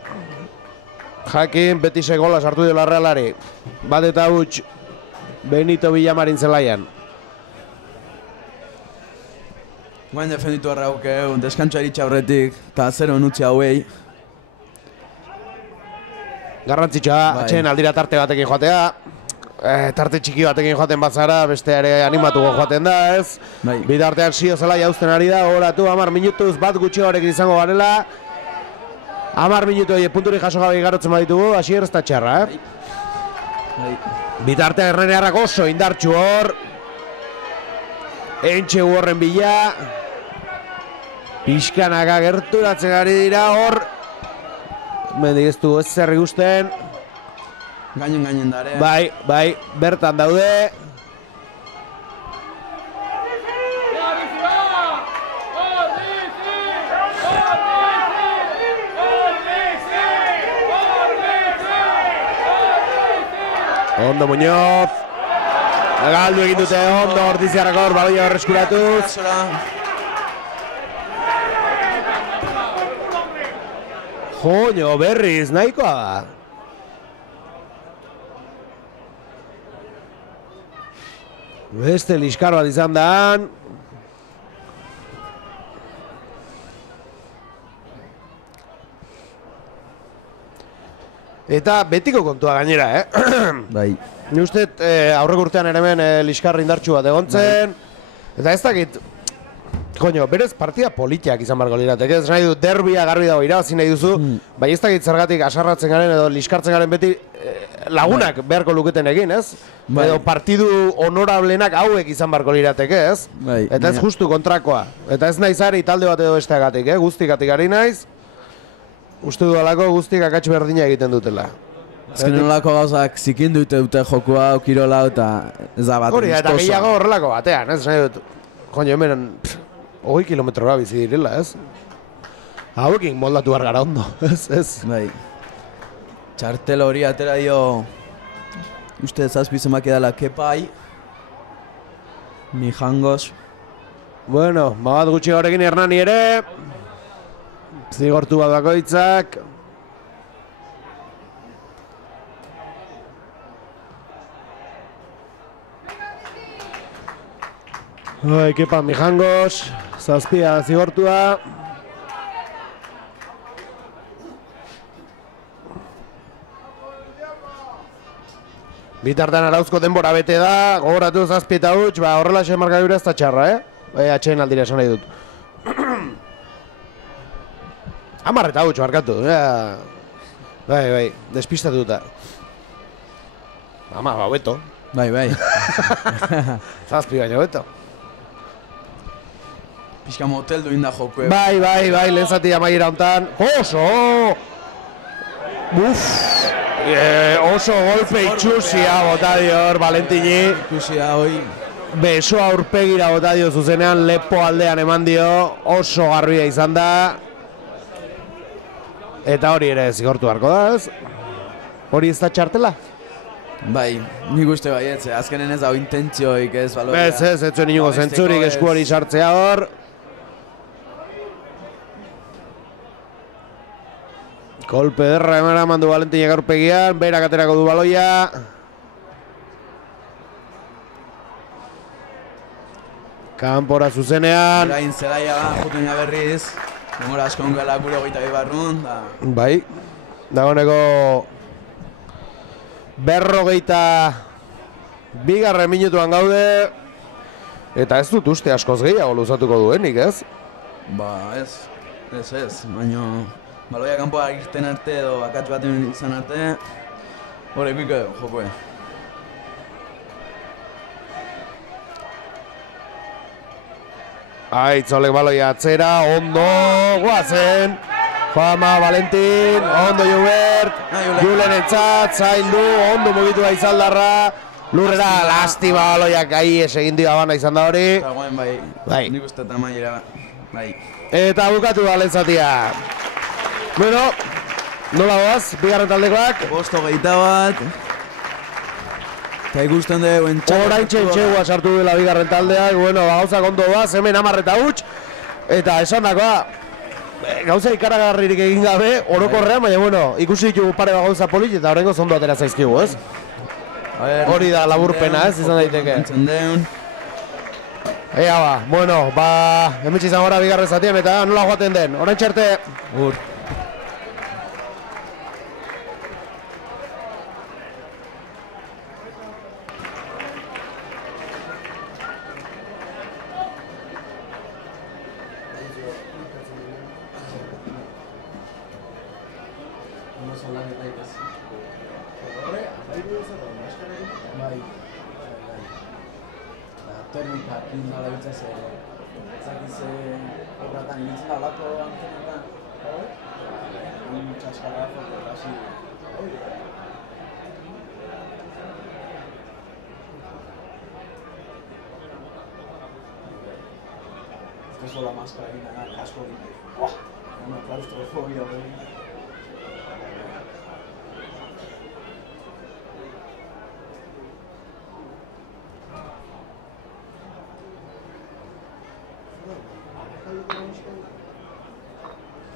jakin Betisek gola sartu dela Realari. Bat eta huts Benito Villamarin zelaian. Guain defenditu arraukeu, deskantxo eritxe aurretik, eta 0 nutzi hauei. Garrantzitsua, atxeen aldira tarte batekin joatea. Tarte txiki batekin joaten bazara, beste ere animatuko joaten da, ez? Bitartean Sio zelaia uzten ari da, gogoratu 10 minutuz bat gutxiagorekin izango garela. 10 minutu punturik jaso gabe igarotzen baditugu, hasier ez da txarra, Bitartean Hernaniarrak oso indartxu hor. Entxe horren bila. Pixkanaka gerturatzen ari dira hor. Mendik ez du ez zer ikusten. Gainen dare. Bai, bertan daude. Ondo Muñoz. Galdu egin dute ondo Ordiziarrak hor, baloia berreskuratuz. Joño, berriz, nahikoa da. Beste liskar bat izan da. Eta betiko kontua gainera, Bai. Ni uste aurreko urtean ere hemen liskar indartxu bat egontzen. Eta ez dakit, koño, berez partida politiak izan barko lirateke. Ez nahi du derbia garbi dago irabazi nahi duzu, bai ez dakit zergatik asarratzen garen edo liskartzen garen beti lagunak beharko luketen egin, ez? Edo partidu honorablenak hauek izan barko lirateke, ez? Eta ez justu kontrakoa. Eta ez nahi zari talde bat edo besteagatik, guztikatik ari naiz. Uste dudalako guztik akats berdina egiten dutela. Azken nolako gauzak zikin dute jokua, kirola eta ez da bat. Hori, eta gehiago horrelako batean, ez? Nahi dut, joño, hemen 20 kilometrora bizi direla, ez? Hauekin moldatu behar gara ondo, ez? Bai. Txartel hori atera dio, uste zazpi zemak edala Kepai, Mijangos. Bueno, bat gutxi horrekin Hernani ere. Zigortu bat bakoitzak. Kepa Mijangos, zazpia zigortua. Bitartan Arauzko denbora bete da, gogoratu zazpi eta huts, horrela xe markadura ez da txarra, atxeen aldira esan nahi dut. 10 eta huts markatu, bai, despistatuta. Beto. Bai. Zazpi baina beto. Pixka motel duin da jokue. Bai, lehen zati amaiera hontan. Oso! Oso golpe itxusia bota dior Valentini. Ikusia hoi. Besoa aurpegira bota dio zuzenean, lepo aldean eman dio. Oso garbia izan da. Eta hori ere zigortu beharko da, ez? Hori ez da txartela? Bai, nik uste baietz, azkenen ez dago intentzioik ez baloia. Ez zuen inugo zentzurik esku hori sartzea hor. Kolpe derra emara mandu Valentinek aurpegian, berak aterako du baloia. Kanpora zuzenean. Orain zelaia da, juten berriz. Demora asko ongela gure 22 barrun. Bai, dagoeneko 42 minutuan gaude. Eta ez dut uste askoz gehiago luzatuko duenik, ez? Ez, baina baloia kanpoa irten arte edo akats baten izan arte, hori ikuiko edo, jokue. Aitzolek baloia atzera, ondo, guazen. Juanma, Valentin, ondo Joubert, Julen entzat, zaildu, ondo mugitu da Izaldarra, lurrera, lastima baloiak gai egin dio abana izan da hori. Eta guen bai, nik uste eta maiera, bai. Eta bukatu da lehen zatia. Bueno, nola goaz, bigarren taldekoak? 5-21. Eta ikusten dugu entxago. Orain txegua sartu dela bigarren taldeak, bueno, gauzak ondo baz, hemen 10 eta huts, eta esan dakoa, gauza ikaragarririk egin gabe, orokorrean, baina bueno, ikusi ditugu pare bat gauza polit, eta horrengo zondo atera zaizkigu, ez? Hori da laburpena, ez, izan daiteke. Ea ba, bueno, hemetxe izan gora bigarren zatien, eta nola joaten den, orain txerte. Teknika, nola bitza ze, zakize, horretan ibiltzen da olako antenetan, txaskarra fotografi. Ez da la maskara egin da, asko egin. Una claustrofobia hori.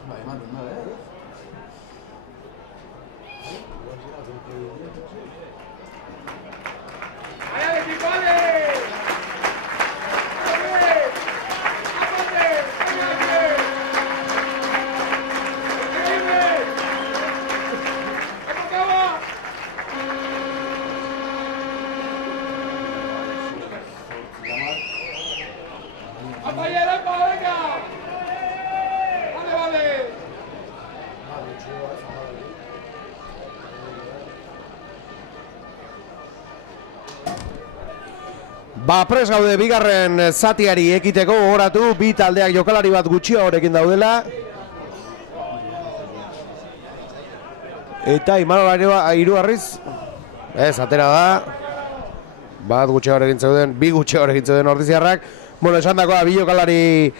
Bai, ematen da, Pres gaude bigarren zatiari ekiteko gogoratu, bi taldeak jokalari bat gutxi horrekin daudela. Eta Imanol Iruarriz, ez, atera da. Bat gutxi horrekin zeuden, bi gutxi horrekin zeuden ordiziarrak. Bueno, esan dakoa, bi jokalari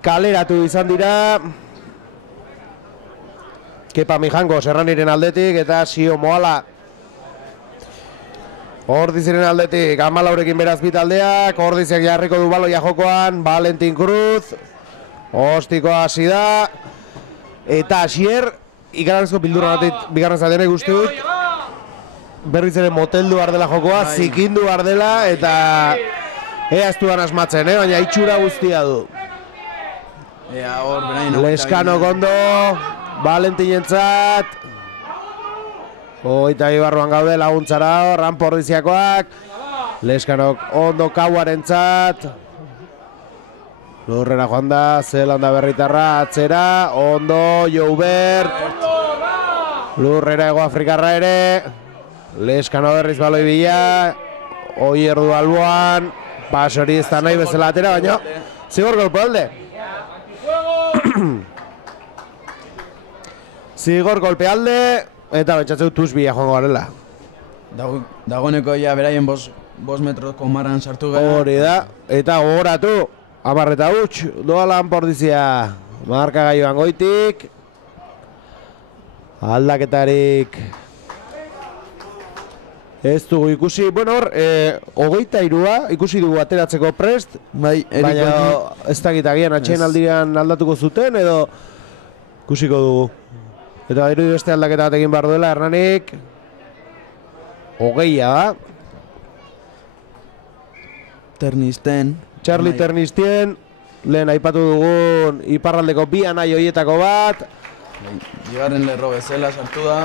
kaleratu izan dira. Kepa Mijango, Serraniren aldetik, eta Sio Moala Ordiziren aldetik, Amalaurekin beraz bi taldeak, Ordiziak jarriko du baloia jokoan, Valentin Cruz, Ostikoa hasi da, eta Asier, ikarazko bildurra batit bigarren zatean ikustu dut, berriz ere moteldu ardela jokoa, zikindu ardela, eta ea ez duan asmatzen, baina itxura guztia du. Leskano kondo, Valentin entzat, Oita ibarruan gaude laguntzara hor, Rampo Ordiziakoak, Leskanok ondo Kauaren txat, lurrera joan da, Zelanda berritarra atzera, ondo Joubert, lurrera Ego Afrikarra ere, Leskano berriz baloi bila, Oierdu alboan, pas hori ez da nahi bezala atera, baina zigor golpe alde. Zigor golpe alde, eta betxatzeu Tusbia joango garela. Dagoeneko ja beraien 5 metroko marran sartu gara. Hori da, eta gogoratu, 10 eta huts, doala Ordizia marka gaioan goitik. Aldaketarik ez dugu ikusi, bueno hor, 23 ikusi dugu ateratzeko prest, baina ez dakit agian atxeen aldian aldatuko zuten edo ikusiko dugu. Eta irudi beste aldaketa bat egin behar duela, Hernanik 20 da. Ternisten. Charlie Ternistien, lehen aipatu dugun iparraldeko bi anai horietako bat. Bigarren lerro bezala sartu da.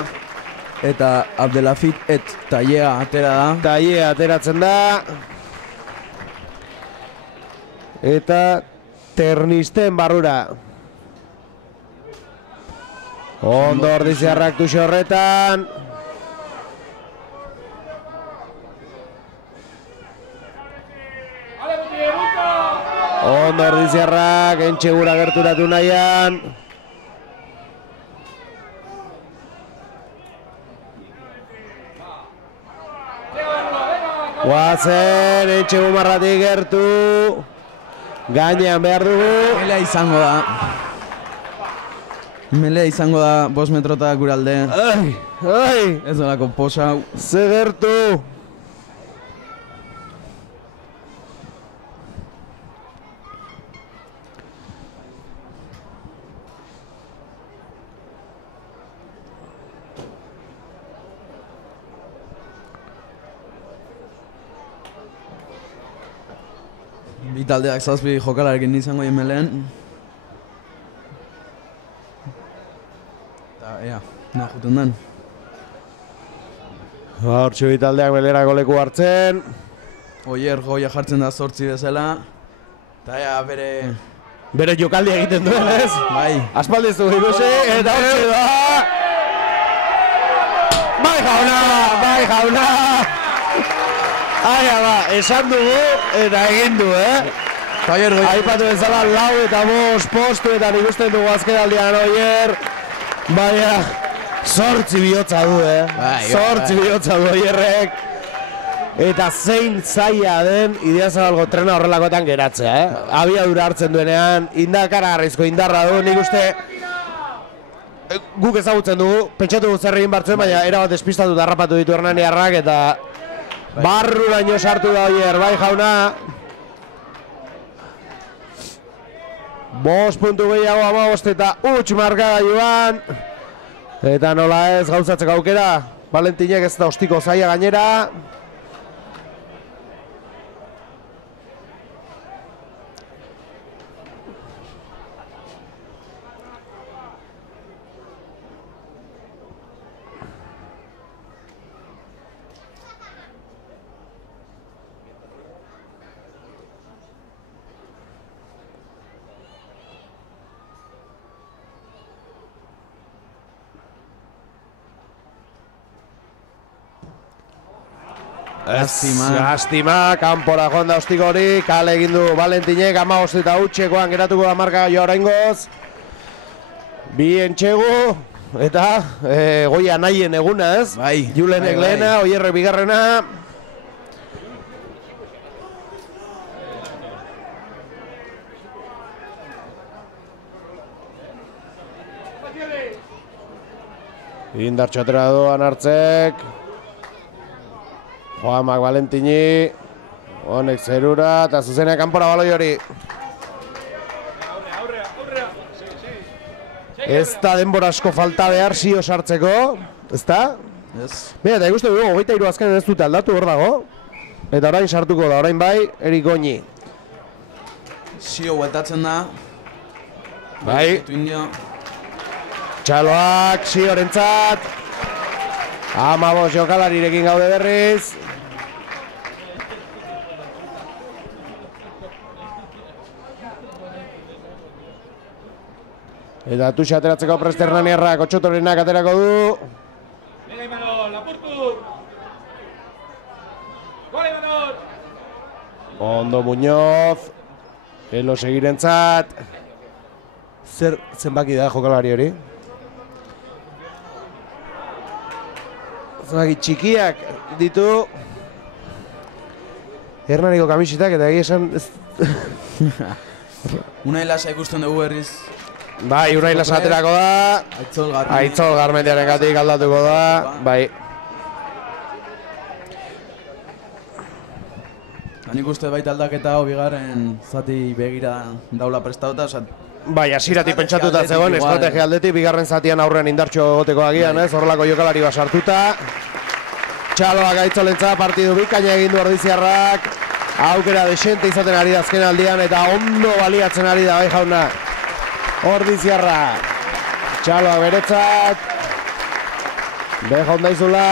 Eta Abdelafit et Tallea atera da. Tallea ateratzen da. Eta Ternisten barrura. Ondo Ordiziarrak tuxe horretan. Ondo Ordiziarrak, entxegura gerturatu nahian. Guazen, Etxegu marratik gertu. Gainean behar dugu. Melea izango da. Melea izango da 5 metrota gure alde. Ai, Ez dolako posa. ze gertu. Bi taldeak 7 jokalarekin izango meleen. Eta, ea, nahi juten den. Hortxe bitaldeak belerako leku hartzen. Oier goia jartzen da 8 bezala. Eta ea, Bere jokaldi egiten duen, ez? Bai. Aspaldizu ikusi, eta hortxe da. Bai jauna! Ai, ama, esan dugu eta egin du, Oier goia. Aipatu bezala 4 eta 5 postuetan ikusten dugu azkenaldian Oier. Baina, 8 bihotza du, Bai, 8 bihotza du Oierrek. Eta zein zaila den Idiazabalgo trena horrelakoetan geratzea, Abiadura hartzen duenean, indakaragarrizko indarra du, nik uste guk ezagutzen dugu, pentsatu gu zer egin bartzuen, baina erabat despistatu darrapatu ditu Hernaniarrak eta barruraino sartu da Oier, bai jauna. 5 puntu gehiago 15 eta huts markagailuan. Eta nola ez gauzatzeko aukera, Valentinek ez da ostiko zaila gainera. Lastima, kanpora joan da ostiko hori, kale egin du Valentinek, 15 eta hutsekoan geratuko da markagailua oraingoz. Bi Etxegu, eta Goia nahien eguna, ez? Bai. Julenek lehena, Oierrek bigarrena. Indartxo atera doan hartzek. Joamak Valentini, honek zerura, eta zuzenean kanpora baloi hori. Ez da denbora asko falta behar sio sartzeko, ez da? Ez. Bera, eta ikusten dugu, 23 azkenen ez dute aldatu hor dago. Eta orain sartuko da, orain bai, Erik Goñi. Sio huetatzen da. Bai. Txaloak, siorentzat. 15 jokalarirekin gaude berriz. Eta tuxa ateratzeko prest Hernaniarrak, Otxotorenak aterako du. Venga Imanol, apurtu! Gole Imanol! Ondo Muñoz. Elo segirentzat. Zer zenbaki da jokalari hori? Zenbaki txikiak ditu. Hernaniko kamisetak eta egia esan... Unai lasa ikusten dugu berriz. Bai, Unai lasa aterako da. Aitzol Garmendiaren gatik aldatuko da. Bai. Nik uste baita aldaketa hau bigarren zati begira daula prestauta, osea... Bai, asiratik pentsatuta zegoen, estrategia aldetik, bigarren zatian aurrean indartxo egoteko agian, ez? Horrelako jokalari bat sartuta. Txaloak Aitzolentza partidu bikaina egin du Ordiziarrak. Aukera desente izaten ari da azken aldian eta ondo baliatzen ari da, bai jauna. Ordiziarra. Txaloak beretzat. Beja ondaizula.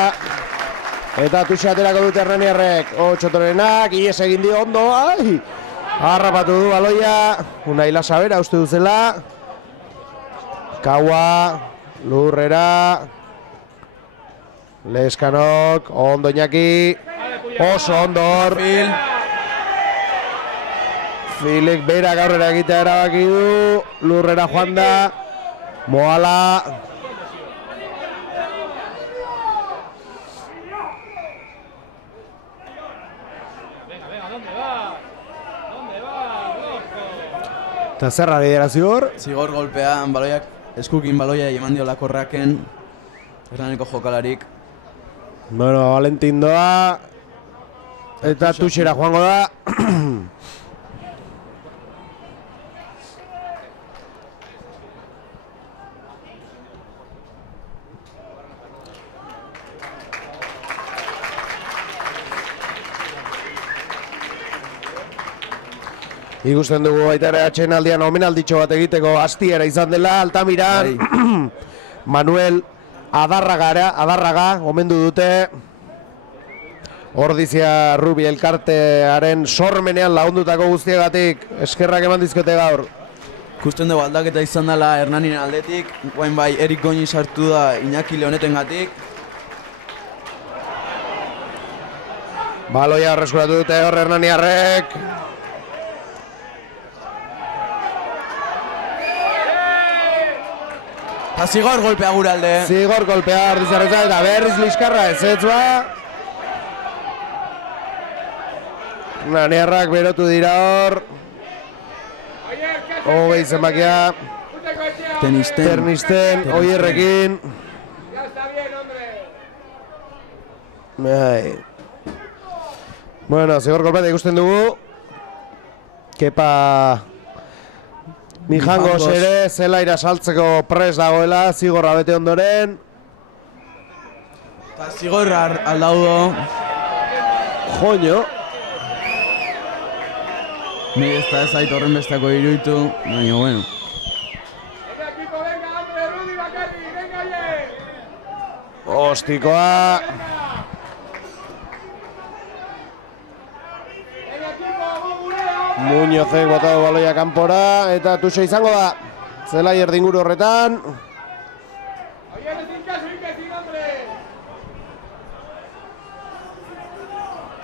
Eta tuxa aterako dute Hernaniarrek. Otxotorenak, ies egin dio ondo, ai! Harrapatu du baloia. Unai lasa bera uste duzela. Kaua. Lurrera. Leskanok. Ondo Iñaki. Oso ondo hor. Filek berak aurrera egitea erabaki du. Lurrera joan da. Moala. Eta zer ari dira zigor? Zigor golpean, baloiak, eskukin baloia eman dio lakorraken, Hernaniko jokalarik. Bueno, Valentin doa, eta Tuxera joango da. Ikusten dugu baita ere atxenaldian omenalditxo bat egiteko hastiera izan dela, Altamiran, Manuel Adarraga, omendu dute, Ordizia Rubi elkartearen sormenean lagundutako guztiagatik, eskerrak eman dizkote gaur. Ikusten dugu aldaketa izan dela Hernanien aldetik, guain bai Erik Goñi sartu da Iñaki Leonetengatik. Baloia horreskuratu dute hor Hernaniarrek. Eta zigor golpea gure alde. Zigor golpea Ordizarretza eta berriz liskarra ezetzua. Hernaniarrak berotu dira hor. Hogei zenbakia. Ternisten, Oierrekin. Ya está bien, hombre. Bai. Bueno, zigor golpea ikusten dugu. Kepa Mijangos ere zelaira saltzeko pres dagoela, zigorra bete ondoren. Eta zigorra aldaudo. Joño. Ni ez da ezait horren bestako iruditu, baina bueno. Venga, equipo, venga, hombre, Rudy Bacardi, venga, oye. Ostikoa. Venga, equipo, vamos, Gulea. Muñozek botado baloia kanpora eta Tuxo izango da. Zelai erdinguru horretan. Oye, no sin caso, imbécil, hombre.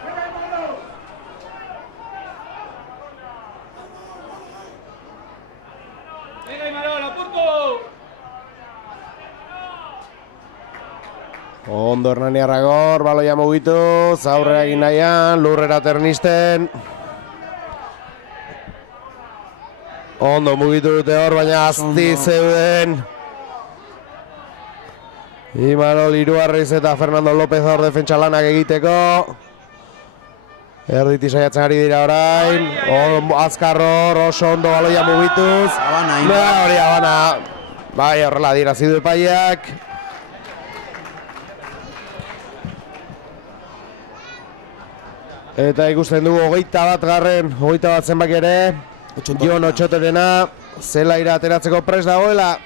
Venga, hermano. Venga, Imanol, Apurtu. Ondo Hernaniarrak hor, baloia mugituz, aurrera egin nahian, lurrera Ternisten. Ondo mugitu dute hor, baina azti zeuden. Imanol Iruarriz eta Fernando López hor defentsa lanak egiteko. Erditi saiatzen ari dira orain. Azkar hor, oso ondo baloia mugituz. Abana, Hori Abana. Bai, horrela dira zidu epaiak. Eta ikusten dugu 21 zenbaki ere. Jon Otxotorena zelaira ateratzeko pres dagoela.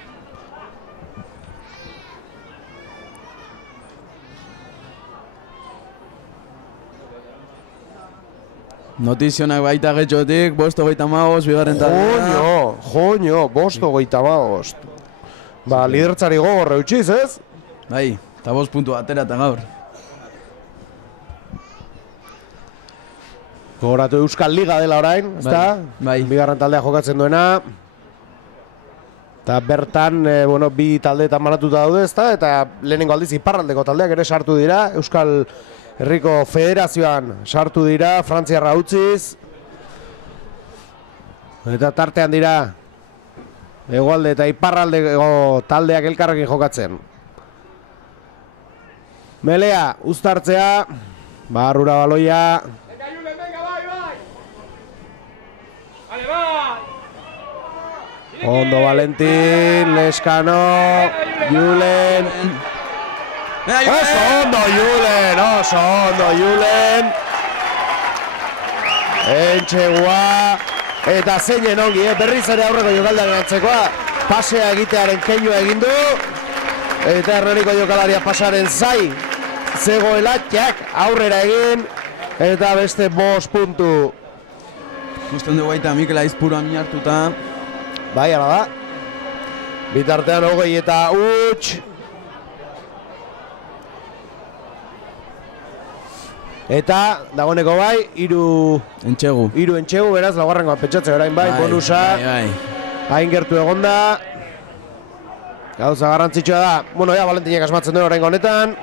Notizionak baita getxotik, 5:25, bigarren taldea. Joño, 5:25. Ba, lidertzari gogorra utziz, ez? Bai, eta 5 puntu atera eta gaur. Gogoratu Euskal Liga dela orain, ezta? Bai. Bigarren taldea jokatzen duena. Eta bertan, bueno, bi taldeetan banatuta daude, ezta? Eta lehenengo aldiz iparraldeko taldeak ere sartu dira. Euskal Herriko Federazioan sartu dira, Frantziarra utziz. Eta tartean dira hegoalde eta iparraldeko taldeak elkarrekin jokatzen. Melea, uztartzea. Barrura baloia. Venga, Julen, venga, bai, bai. Vale, bai. Ondo Valentin, Leskano, Julen. Oso ondo Julen. Entxegua. Eta zeinen ongi, berriz ere aurreko jokaldearen antzekoa. Pasea egitearen keinua egin du. Eta Hernaniko jokalaria pasaren zai zegoela, txak, aurrera egin. Eta beste 5 puntu. Gusten dugu baita Mikel Aizpuru amin hartuta. Bai, ala da. Bitartean 20 eta huts. Eta, dagoeneko bai, hiru entxegu, beraz, laugarrengoan pentsatzen orain bai, bonusa. Hain gertu egonda. Gauza garrantzitsua da, bueno, ja, Valentinek asmatzen duen orain honetan.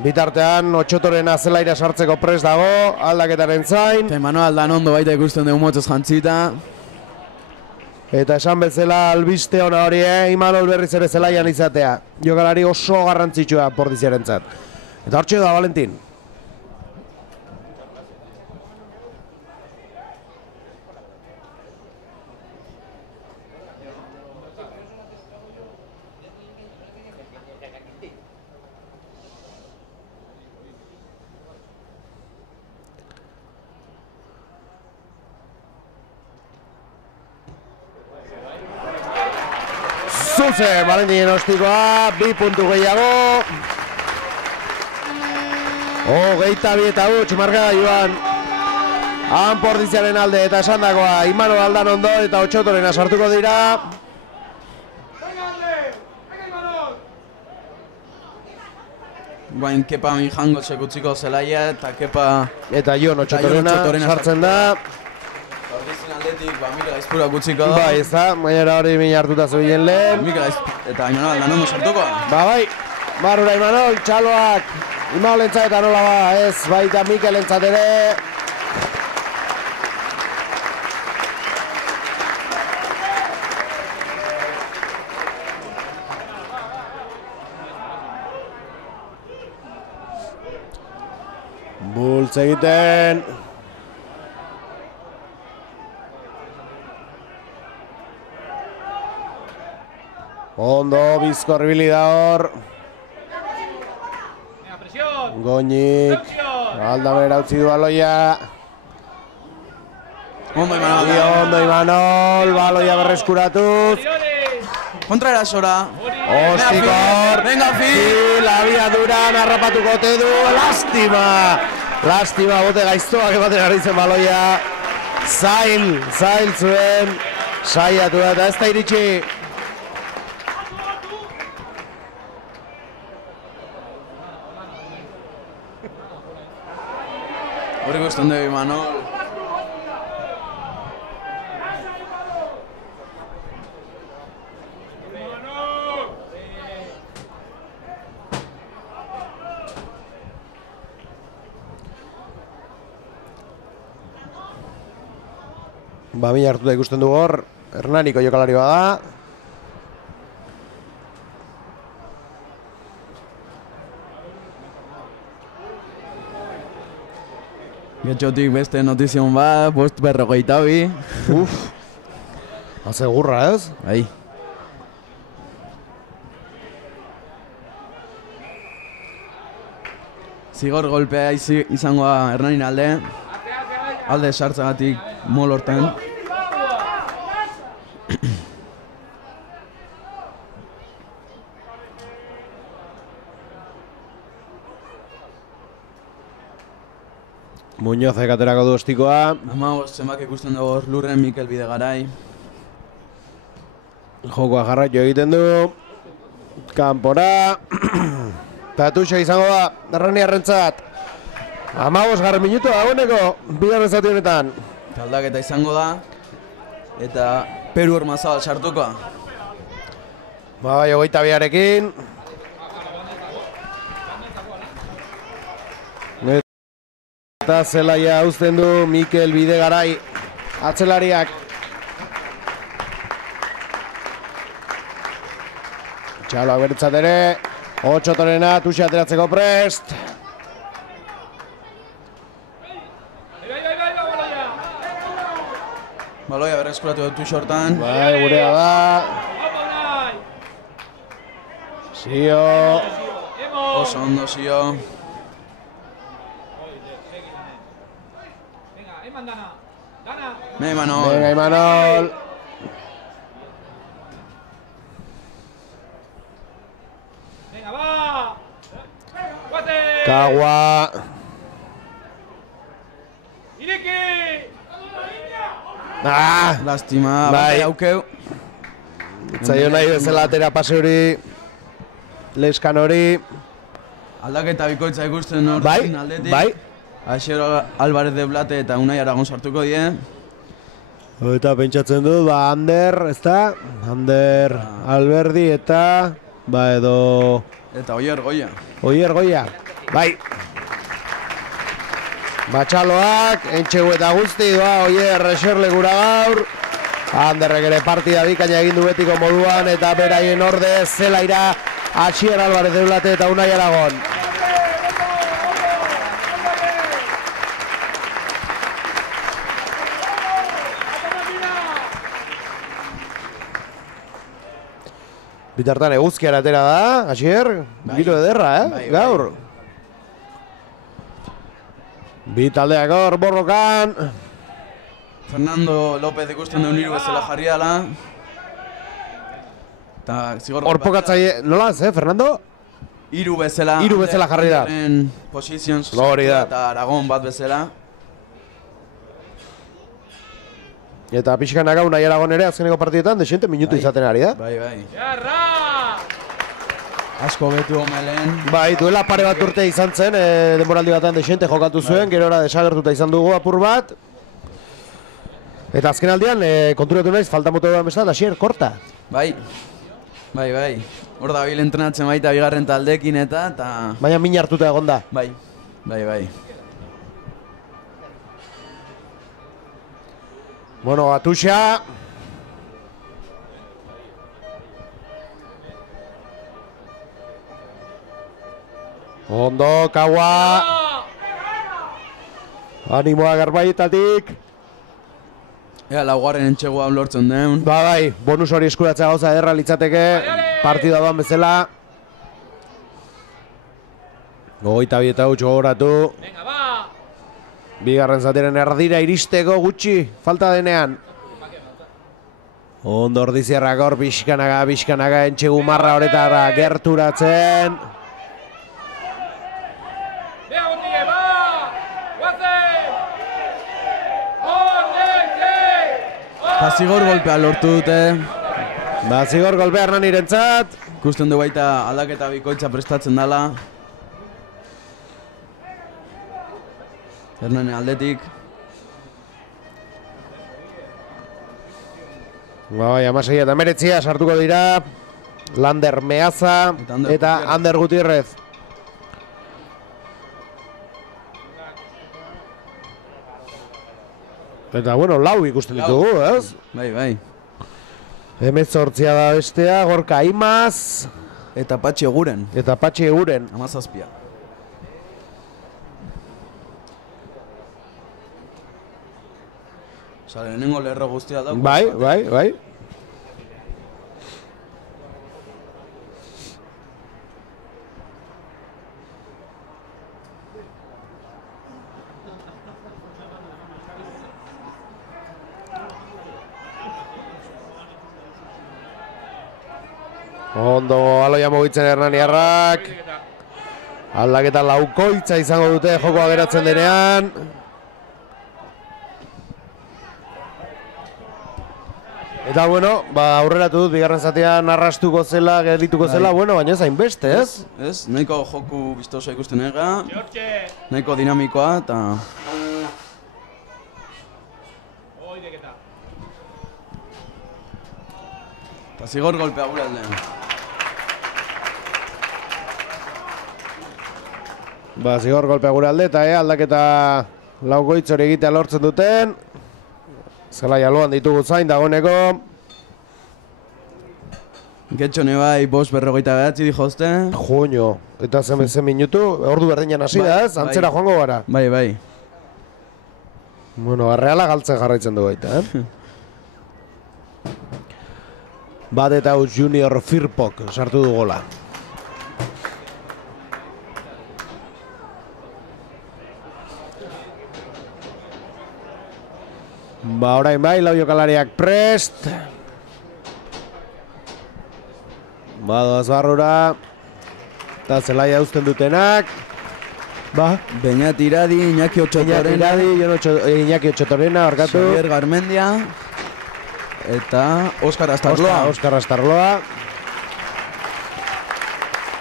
Bitartean, Otxotorena zelaira sartzeko pres dago, aldaketaren zain. Eta Manuel dan ondo baita ikusten dugu motzez jantzita. Eta esan bezala albiste ona hori, Imanol berriz ere zelaian izatea. Jokalari oso garrantzitsua Pordiziarentzat. Eta hortxe da Valentin. Zuzen, Valentinen ostikoa, 2 puntu gehiago. 22 eta 8, marka joan. Han Pordiziaren alde eta esandakoa, Imanol aldan ondo eta Otxotorena sartuko dira. Bain Kepa Mijango txekutziko zelaia eta Kepa... Eta Jon Otxotorena sartzen da. Ordizien aldetik, Mika Gaizpura gutziko da. Bai, ez da, mainera hori min hartuta zebilen lehen. Mika eta Imanol aldan ondo sartuko. Bai, barrura Imanol, txaloak. Imanol entzat eta nola ba, ez, baita Mikel entzat ere. Bultz egiten. Ondo, Bizkor ibili da hor. Goñik. Aldamera utzi du baloia. Ondo Imanol. Ondo Imanol, baloia berreskuratuz. Kontra erasora. Ostikor. Venga, Fil. Abiaduran harrapatuko ote du. Lastima. Lastima, bote gaiztoak ematen ari zen baloia. Zail zuen. Saiatu da eta ez da iritsi. Hori guztien dugu Imanol. Mina hartuta ikusten du hor, Hernaniko jokalari bada. Getxotik beste notizion bat, 5:52. Uf, haze gurra ez? Bai. Zigor golpea izango da Hernanin alde. Alde sartzagatik mol hortan. Muñozek aterako du ostikoa. Amagoz, zenbak ikusten dugu hor Lurren Mikel Bidegarai. Jokoa jarraitu egiten du. Kanpora. Tatuxa izango da, Erraniarrentzat. 15 minutu dagoeneko, bigarren zati honetan. Aldaketa izango da. Eta Peru Ormazabal sartuko. Bai, 22arekin. Eta zelaia uzten du Mikel Bidegarai atzelariak. Txaloak bertzat ere, Otxotorena Tuxe ateratzeko prest. Baloia berreskuratu dut Tuxe hortan. Bai, gurea da. Zio. Oso ondo Zio. Imanol. Venga, Imanol. Kagua. Lastima, bai. Aukeu. Zaio nahi bezala atera pase hori. Leskan hori. Aldaketa bikoitza ikusten hor aldetik. Bai. Aixero Alvarez de Blate eta Unai Aragon sartuko die. Eta pentsatzen dut, Ander, ezta? Ander Alberdi eta... edo... Eta Oier Goia. Oier Goia, bai. Batxaloak, entxegu eta guzti, Oier eserlegura gaur. Anderrek ere partida bikaina egin du betiko moduan, eta beraien orde zelaira Asier Alvarez Deulate eta Unai Aragon. Bitartan eguzkiara atera da, Asier, giro ederra, gaur. Bi taldeak hor, borrokan. Fernando López ikusten duen hiru bezala jarri dela. Horpokatzaile, nola ez, Fernando? Hiru bezala jarri da. Positions eta Aragon bat bezala. Eta pixkanaka Unai Aragon ere azkeneko partidetan desente minutu izaten ari da. Bai. Asko betu omelen. Bai, duela pare bat urte izan zen, denboraldi batan desente jokatu zuen, gerora desagertuta izan dugu apur bat. Eta azken aldian, konturatu naiz, falta moto duan bezala, Asier, korta. Bai. Hor da bil entrenatzen baita bigarren taldekin eta... Baina min hartuta egon da. Bai. Bueno, Atuxa. Ondo, Kaua. Animoa Garbaietatik. Ea, laugarren entxegua lortzen den. Bai, bonus hori eskuratzea gauza ederra litzateke, partida doan bezala. Gogoita bieta gutxo gogoratu. Bigarren zateren erdira iristeko gutxi, falta denean. Ondo Ordizierrak hor, bizkanaga, entxegu marra horretara gerturatzen. Zigor golpea lortu dute. Zigor golpea Hernanirentzat. Ikusten du baita aldaketa bikoitza prestatzen dela. Hernani aldetik. Bai, 16 eta 19 sartuko dira. Lander Meaza eta Ander Gutierrez. Eta, bueno, lau ikusten ditugu, ez? Bai. 18 da bestea, Gorka Imaz. Eta Patxi Eguren. 17. Sale, lehenengo lerro guztia dago. Bai. Ondo aloia mugitzen Hernaniarrak. Aldaketa laukoitza izango dute jokoa geratzen denean. Eta bueno, aurreratu dut bigarren zatean arrastuko zela, gerituko zela, bueno, baina ez hainbeste, ez? Ez, nahiko joku biztosa ikusten ega, nahiko dinamikoa, eta... Eta zigor golpea gure aldean. Zigor golpea gure alde, eta aldaketa laukoitz hori egitea lortzen duten. Zelai aloan ditugu zain dagoeneko. Getxone bai, 5:59 dijozte. Joño, eta zen minutu, ordu berdinan hasi da ez, antzera joango gara. Bai. Bueno, Reala galtzen jarraitzen du baita, Bat eta hau Junior Firpok sartu du gola. Orain bai, lau jokalariak prest. Doaz barrura. Eta zelaia uzten dutenak. Beñat Iradi, Iñaki Otxotorena. Iñaki Otxotorena, barkatu. Xavier Garmendia. Eta Oskar Astarloa. Oskar Astarloa.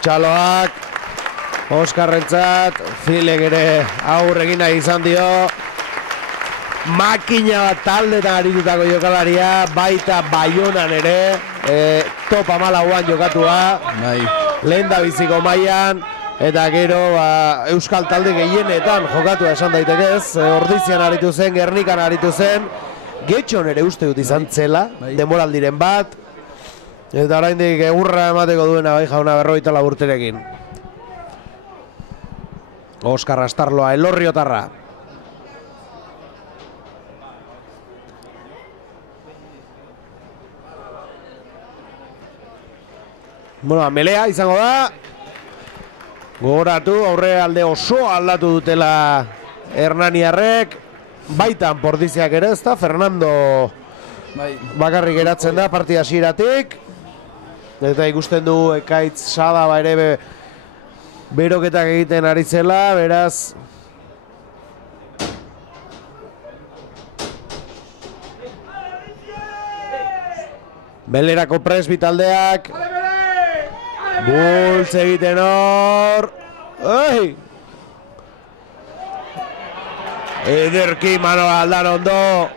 Txaloak. Oskarrentzat. Filek ere aurregina izan dio. Makina bat taldetan aritutako jokalaria, baita Baionan ere, top 14an jokatua, lehen da biziko mailan, eta gero euskal talde gehienetan jokatua esan daitekez, Ordizian aritu zen, Gernikan aritu zen, getxon ere uste dut izan zela, bai. denboraldiren bat, eta oraindik egurra emateko duena bai jauna 44 urterekin. Oskar Astarloa, Elorriotarra. Bueno, melea izango da. Gogoratu, aurre alde oso aldatu dutela Hernaniarrek. Baitan Pordiziak ere ez da, Fernando bakarrik geratzen da partida hasieratik. Eta ikusten du Ekaitz Sadaba ere beroketak egiten ari zela, beraz... Belerako presbi taldeak. Bultz egiten hor. Oi! Ederki mano aldan ondo.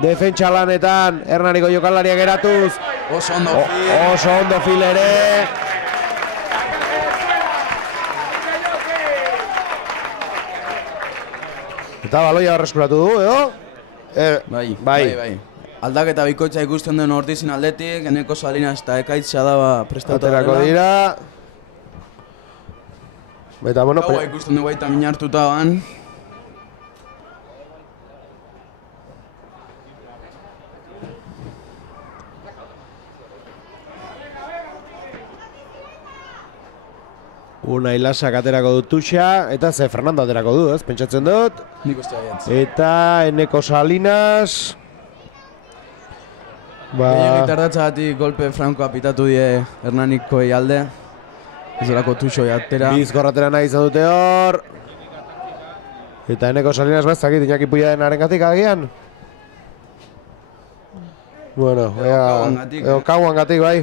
Defentsa lanetan, Hernaniko jokalariak eratuz. Oso ondo fil. Oso ondo fil ere. Eta baloia horreskuratu du, edo? Bai. Aldaketa bikoitza ikusten den Ordizin aldetik, Eneko Salinas eta Ekaitz Sadaba prestatuta Aterako dira. Eta, bueno... Gaua ikusten du baita minartuta ban. Unai Lasak aterako dut Tuxa, eta ze Fernando aterako du, ez? Pentsatzen dut. Nik uste baiatz. Eta Eneko Salinas... Gehiagik tardatzagatik golpe frankoa pitatu die Hernanikoei alde. Ez delako Tuxoi atera. Bizkorratera nahi izan dute hor. Eta Eneko Salinas bezakit, Iñaki Puiaren arengatik agian. Bueno, eo kauangatik bai.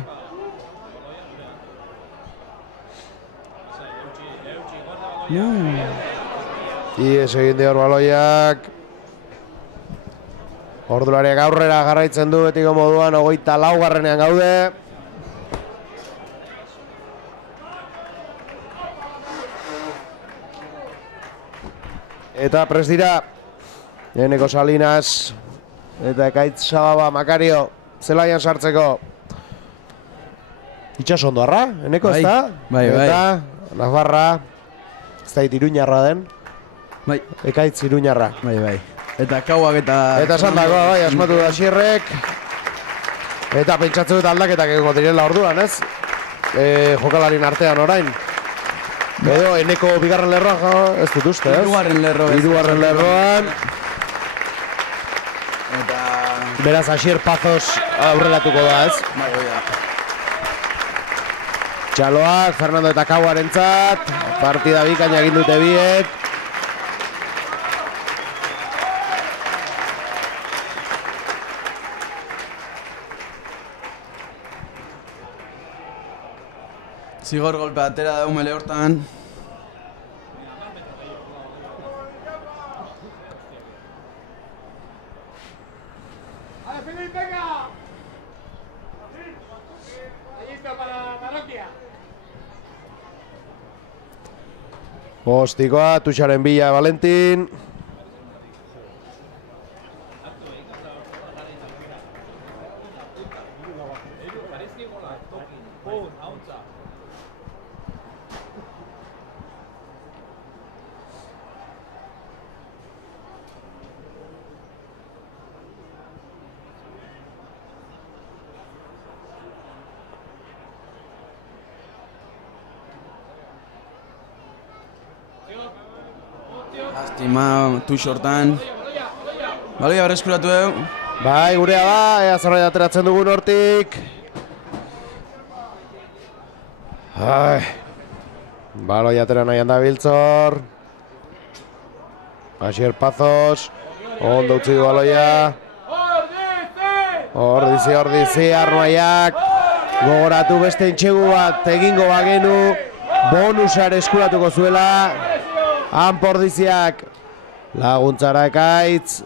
Ies egin de hor baloiak. Ordulariak aurrera jarraitzen du betiko moduan, 24. gaude. Eta prest dira Eneko Salinas eta Ekaitz Sadaba Makario zelaian sartzeko. Itxasondoarra, Eneko ez da? Bai. Eta Navarra, ez da Iruñarra den. Bai. Ekaitz Iruñarra. Bai. Eta kauak eta... Eta esan dagoa, bai, asmatu da Xierrek. Eta pentsatzen dut aldaketak egongo direla orduan, ez? Jokalarien artean orain. Edo, Eneko bigarren lerroan, ez dut uste, ez? Hirugarren lerroan. Eta... Beraz, Asier Pazos aurrelatuko da, ez? Bai, Txaloak, Fernando eta Kauarentzat. Partida bikaina egin dute biek. Zigor golpe atera da umele hortan. Postikoa, Tuxaren bila Valentin. Lastima, Tux hortan. Baloia berreskuratu dugu. Bai, gurea da, ea zerbait ateratzen dugun hortik. Baloia atera nahian da Biltzor. Asier Pazos. Ondo utzi du baloia. Ordizi, Arnoaiak. Gogoratu beste intxegu bat egingo bagenu. Bonusar eskuratuko zuela. Pordiziak. Laguntzara Ekaitz.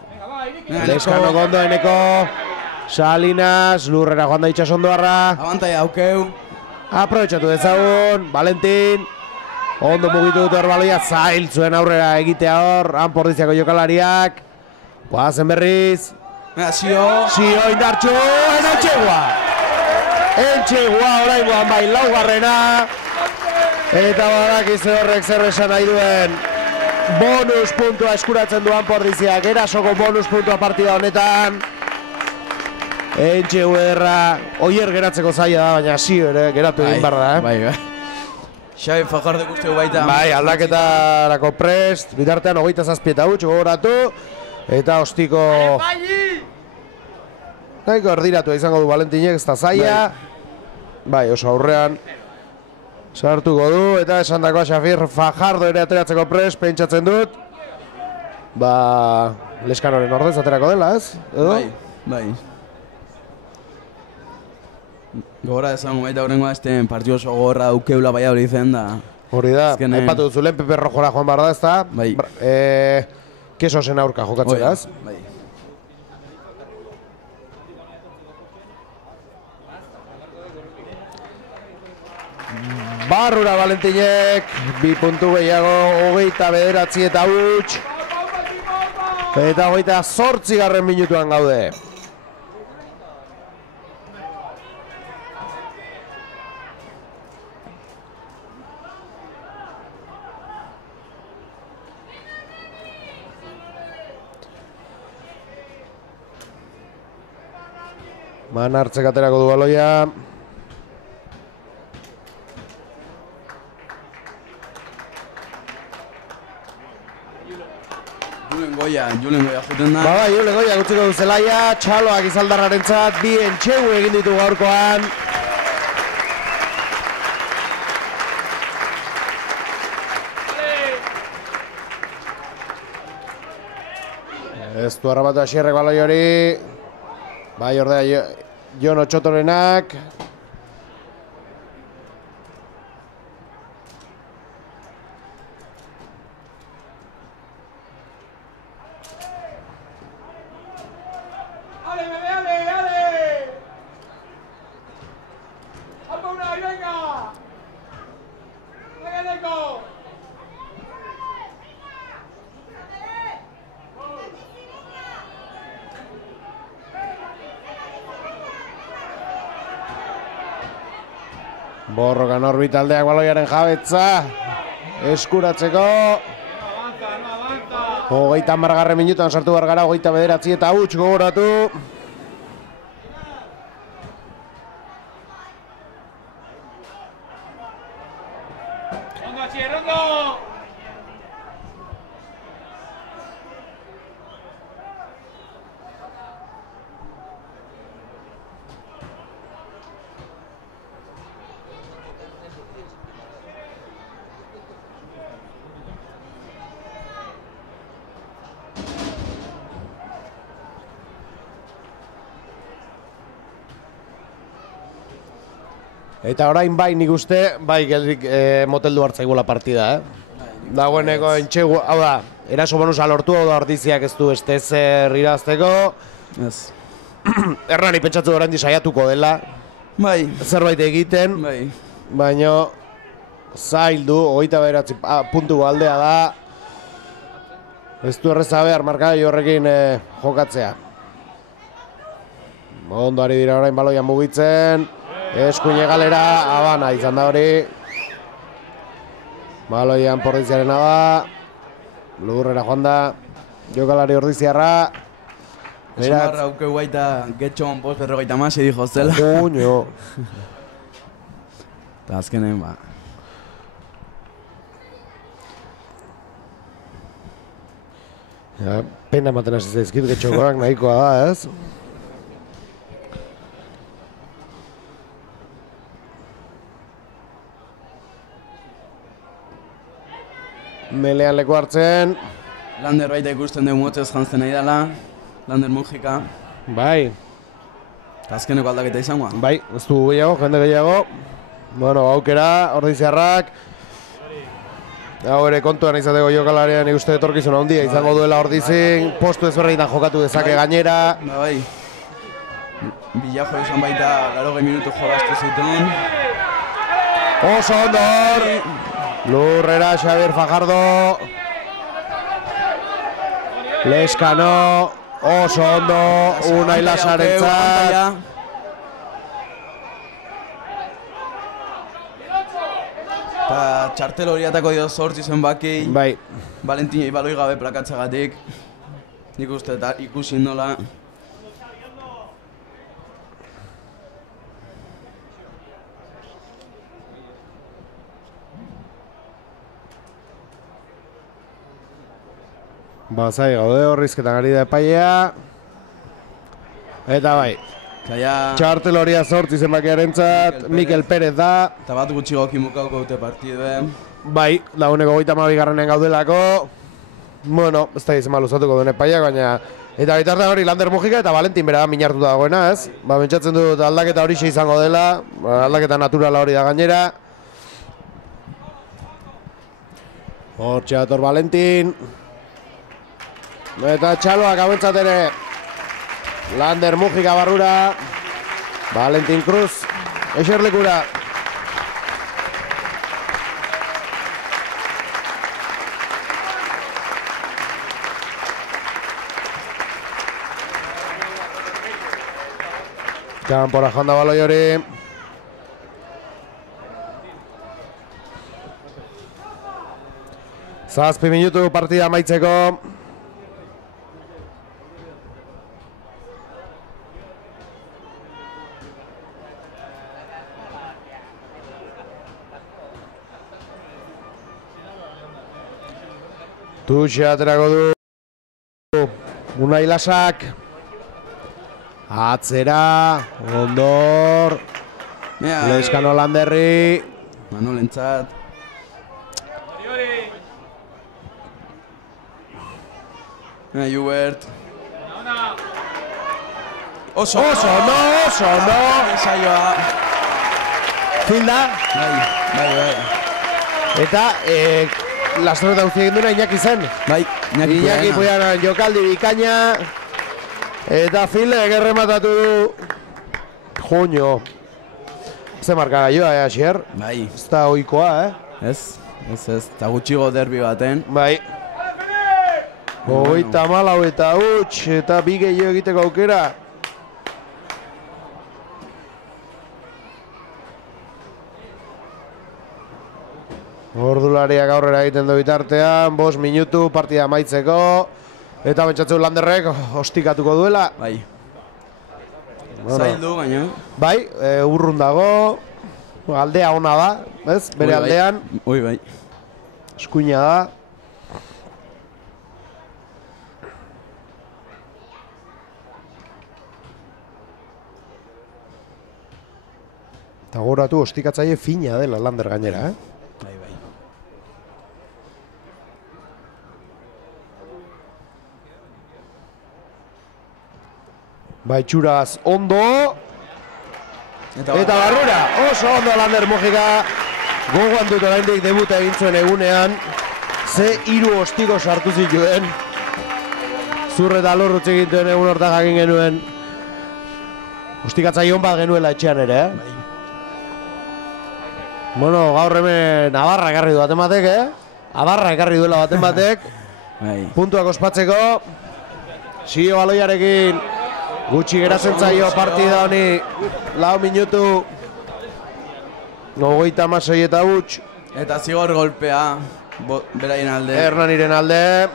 Leskano gondo Eneko. Salinas, lurrera joan da Itxasondoarra. Abantaia aukeu. Aprobetxatu dezagun, Valentin. Ondo mugitu dut hor baloia, zail zuen aurrera egitea hor. Pordiziako jokalariak. Guazen berriz. Zio indartxu, entxegua oraingoan bai laugarrena. Eta badakizu horrek zer esan nahi duen. Bonus puntua eskuratzen duan Pordiziak, erasoko bonus puntua partida honetan. Entxegu ederra, oier geratzeko zaila da, baina zio ere geratu egin barra, Bai. Xabi Fajardek uste baita. Bai, aldaketarako prest, bitartean 27 huts gogoratu. Eta ostiko... Nahiko erdiratu izango du Valentinek, ez da zaila. Bai, oso aurrean. Sartuko du, eta esan dakoa Xavier Fajardo ere ateratzeko prest, pentsatzen dut. Leskanoren ordez aterako dela, ez? Bai. Gogora esan baita horrengoa partidu oso gogorra daukeula bai hori zen da. Hori da, aipatu duzu lehen Pepe Rojora joan behar da, ez da? Bai. Kesosen aurka jokatzen, ez? Bai. Barrura Valentinek, 2 puntu gehiago, 29 eta huts. Eta 28 minutuan gaude. Manartzek aterako du baloia. Julen Goia juten da. Julen Goia gutziko du zelaia, txaloak izaldarrarentzat, bi entxegu egin ditu gaurkoan. Ez du arrabatu asierrek baloi hori. Bai, ordea Jon Otxotorenak. Borrokan orbitaldeak baloiaren jabetza eskuratzeko. 30 minutuan sartu bargara, 29 eta huts gogoratu. Eta orain bai nik uste, bai geldik moteldu hartzaigula partida, Dagoeneko entxegu, hau da, eraso bonusa lortu, hau da Ordiziak ez du estezer irazteko. Ez. Hernani pentsatu orain saiatuko dela. Bai. Zerbait egiten. Bai. Baina zaildu, 29 puntu aldea da. Ez du erreza behar markai horrekin jokatzea. Ondo ari dira orain baloian mugitzen. Eskuine galera, Habana izan da hori. Baloian Pordiziarena da. Lurrera joan da. Jokalari Ordiziarra. Esumarra aukeu baita getxon post 50 dijo zela. Puño. Eta azkenen ba. Pena ematen hasi zaizkit getxokoak nahikoa da, ez? Melean leku hartzen. Lander baita ikusten dugu motzez jantzen nahi dela. Lander Mujika. Bai. Azkeneko aldaketa izangoa. Bai, ez du gehiago, jende gehiago. Bueno, aukera, Ordiziarrak. Hau ere kontuan izateko jokalarian ikuste etorkizuna handia izango duela Ordizin. Postu ezberdinetan jokatu dezake gainera. Bai. Bilajo izan baita 80 minutu jolaztu zituen. Oso ondo hor. Lurrera Xavier Fajardo. Leskano. Oso ondo, Unai Lasarentzat. Eta txartel horiatako dio 8 zenbaki. Bai. Valentinei baloi gabe plakatzagatik. Nik uste eta ikusi nola. Bazai gaude horrizketan ari da epailea. Eta bai. Txartel horia 8 zenbakiarentzat, Mikel Perez da. Eta bat gutxi gokin bukauko dute partiduen. Bai, laguneko 32garrenean gaudelako. Bueno, ez da izan luzatuko duen epaiak, baina... Eta bitartean hori Lander Mujika eta Valentin bera minartuta dagoena, ez? Ba, pentsatzen dut aldaketa hori izango dela, aldaketa naturala hori da gainera. Hortxe dator Valentin. Eta txaloak hauentzat ere. Lander Mujika barrura. Valentin Cruz eserlikura. Kanpora joan da baloi hori. Zazpi minutu partida amaitzeko. Tutxe aterako du Unai Lasak. Atzera, Ondor, Leskano Landerri. Manolentzat. Jubert. Oso ondo. Saioa. Filda. Bai. Eta, lastrota guzti egin duena Iñaki zen. Bai, Iñaki Puianan jokaldi bikaina. Eta Filde egerrematatu du. Joño. Ze marka gaioa, Asier? Bai. Ez da oikoa, Ez. Eta gutxigo derbi baten. Bai. 34 eta huts, eta bi gehiago egiteko aukera. Ordulariak aurrera egiten du bitartean, 5 minutu partida amaitzeko. Eta pentsatzen Landerrek ostikatuko duela. Bai. Zaildu baina. Bai, urrun dago. Aldea ona da, ez? Bere aldean. Bai. Eskuina da. Eta goratu ostikatzaile fina dela Lander gainera, Bai. Baitxuraz ondo. Eta barrura, oso ondo Lander Mujika. Gogoan dut oraindik debuta egin zuen egunean. Ze 3 ostiko sartu zituen. Zur eta lorrutz egiten egun horta jakin genuen. Ostikatzaile hon bat genuela etxean ere, Bueno, gaur hemen abarra ekarri du baten batek, Abarra ekarri duela baten batek. Puntuak ospatzeko. Sio baloiarekin. Gutxi geratzen zaio partida honi. 4 minutu. 36 eta huts. Eta zigor golpea. Beraien alde. Hernaniren alde.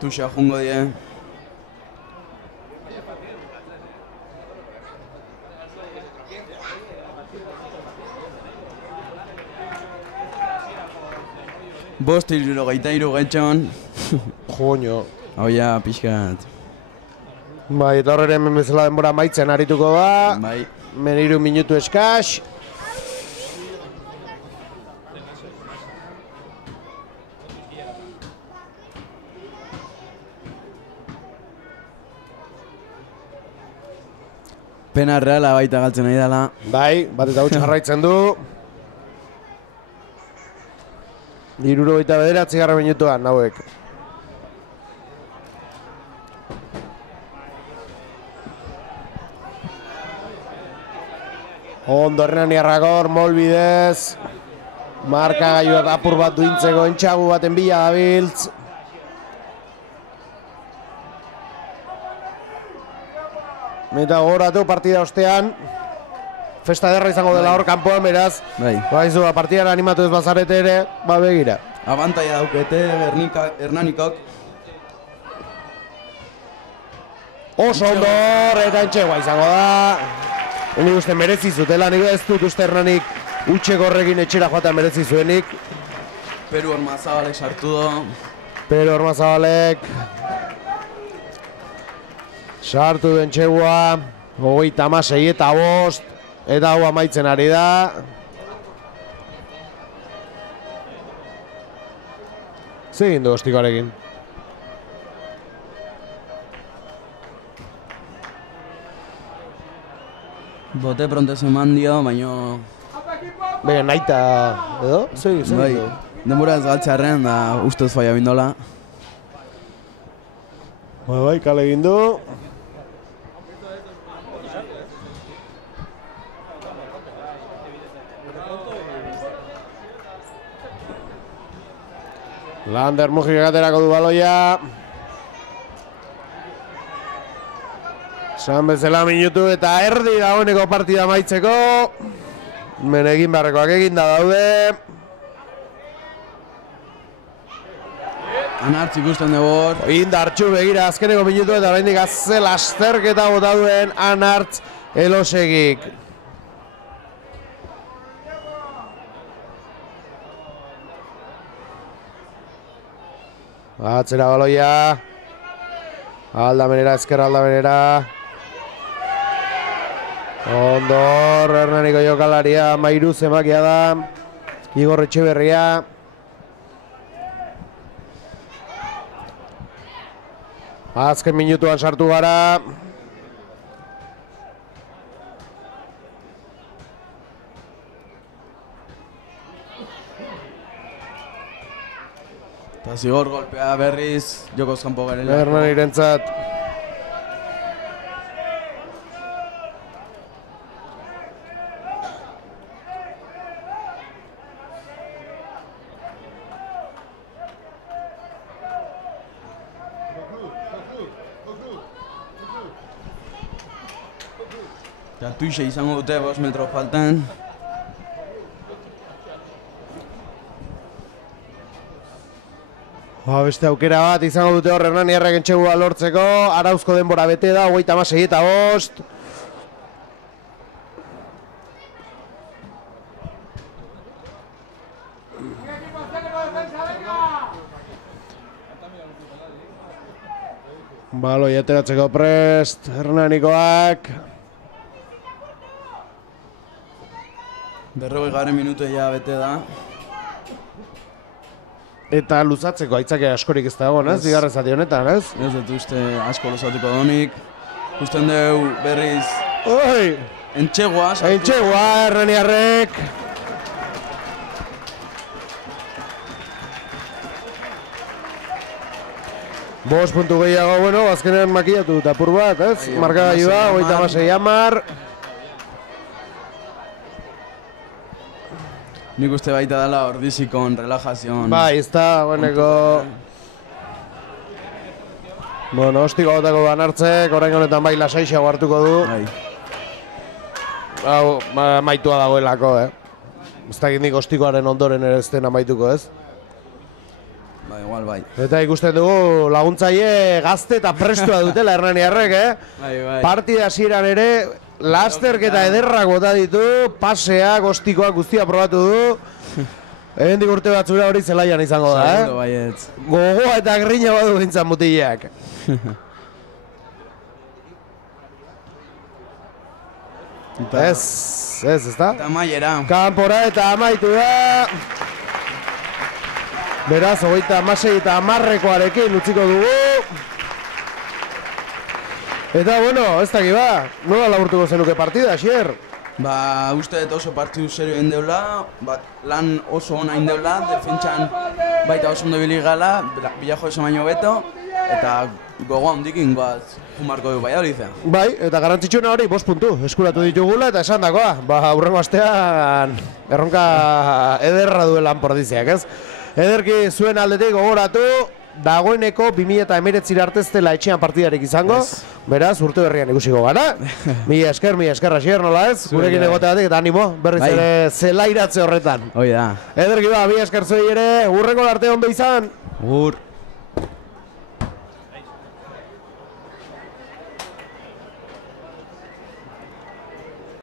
Tuxa jungo die. Bost 73 getxon. Joño. Hau ja, pixkat. Bai, eta horre hemen bezala denbora maitzen arituko da. Bai. Men 3 minutu eskas. Pena reala baita galtzen nahi dela. Bai, bat eta huts jarraitzen du. 79 minutuan, hauek. Ondo Hernani Arragor, molbidez. Markagailua apur bat duintzeko entxagu baten bila dabiltz. Eta gogoratu partida ostean. Festa derra izango dela hor kanpoan, beraz. Baizu, partidara animatu ez bazarete ere, begira. Abantaia daukete Hernanikok. Oso ondo eta entxegoa izango da. Nik uste merezi zutela, nik ez dut uste Hernanik utxeko horrekin etxera joaten merezi zuenik. Peru Ormazabalek sartu do. Peru Ormazabalek sartu du entxegoa. 36-5. Eta hau amaitzen ari da. Zegin du ostikoarekin. Bote prontes eman dio, baina... Bega, naita edo? Zegin bai, du. denbora ez galtzearen da ustez faia bindola. Bai, kale egin du. Lander Mujik aterako du baloia. San bezala minutu eta erdi dagoeneko partida amaitzeko. Men egin beharrekoak eginda daude. Anartz ikusten dugu hor. Indartxu begira azkeneko minutu eta oraindik azze lasterketa bota duen Anartz Elosegik. Atzera baloia. Aldamenera, ezkerra aldamenera. Ondor, Hernaniko jokalaria, Mairu zemakia da. Igor Etxeberria. Azken minutuan sartu gara. Eta zigor golpea berriz, jokoz kanpo garela. Hernanirentzat. Eta tuixe izango dute 5 metro faltan. Beste aukera bat izango dute hor Hernaniarrek entxegua lortzeko. Arauzko denbora bete da, 36-5. Baloi ateratzeko prest, Hernanikoak. 40 minutu ja bete da. Eta luzatzeko aitzake askorik ez dago, ez? Bigarren zati honetan, ez? Ez dut uste asko luzatuko donik. Usten dugu berriz Oi! entxegua. Entxegua, Hernaniarrek. Bost puntu gehiago, bueno, azkenean makillatu dut apur bat, ez? Markagailua, 36-10. Nik uste baita dela ordizikon, relajazion. Bai, ez da, gueneko... Bueno, ostiko gotako Anartzek, orain honetan bai lasaixago hartuko du. Bai. Hau, maitua dagoelako, Ez dakit nik ostikoaren ondoren ere ez den amaituko, ez? Bai, igual bai. Eta ikusten dugu laguntzaile gazte eta prestua dutela Hernaniarrek, Bai, bai. Partida hasieran ere lasterketa ederrak bota ditu, paseak, ostikoak guztia probatu du. Hemendik urte batzura hori zelaian izango da, Segundo baietz. Gogoa eta grina badu gintzan mutilak. Ez da? Eta maiera. Kanpora eta amaitu da. Beraz, 36-10rekoarekin utziko dugu. Eta, bueno, ez dakit ba, nola laburtuko zenuke partida, Xier? Ba, uste dut oso partidu serio egin deula, lan oso ona egin deula, defentsan baita oso ondo bilik gala, bilajo oso baino beto, eta gogoa hondikin goaz Marko du Valladolid. Bai, eta garrantzitsuena hori 5 puntu eskuratu ditugula eta esan dakoa. Aurrengo astean erronka ederra duela Anpordiziak, ez? Ederki zuen aldetik gogoratu, dagoeneko 2019 arte ez dela etxean partidarik izango. Beraz, urte berrian ikusiko gara. Mila esker, Asier, nola ez? Gurekin egoteatik eta animo, berriz ere zelairatze horretan. Hoi da. Ederki mila esker zuei ere, urrengo arte ondo izan. Ur.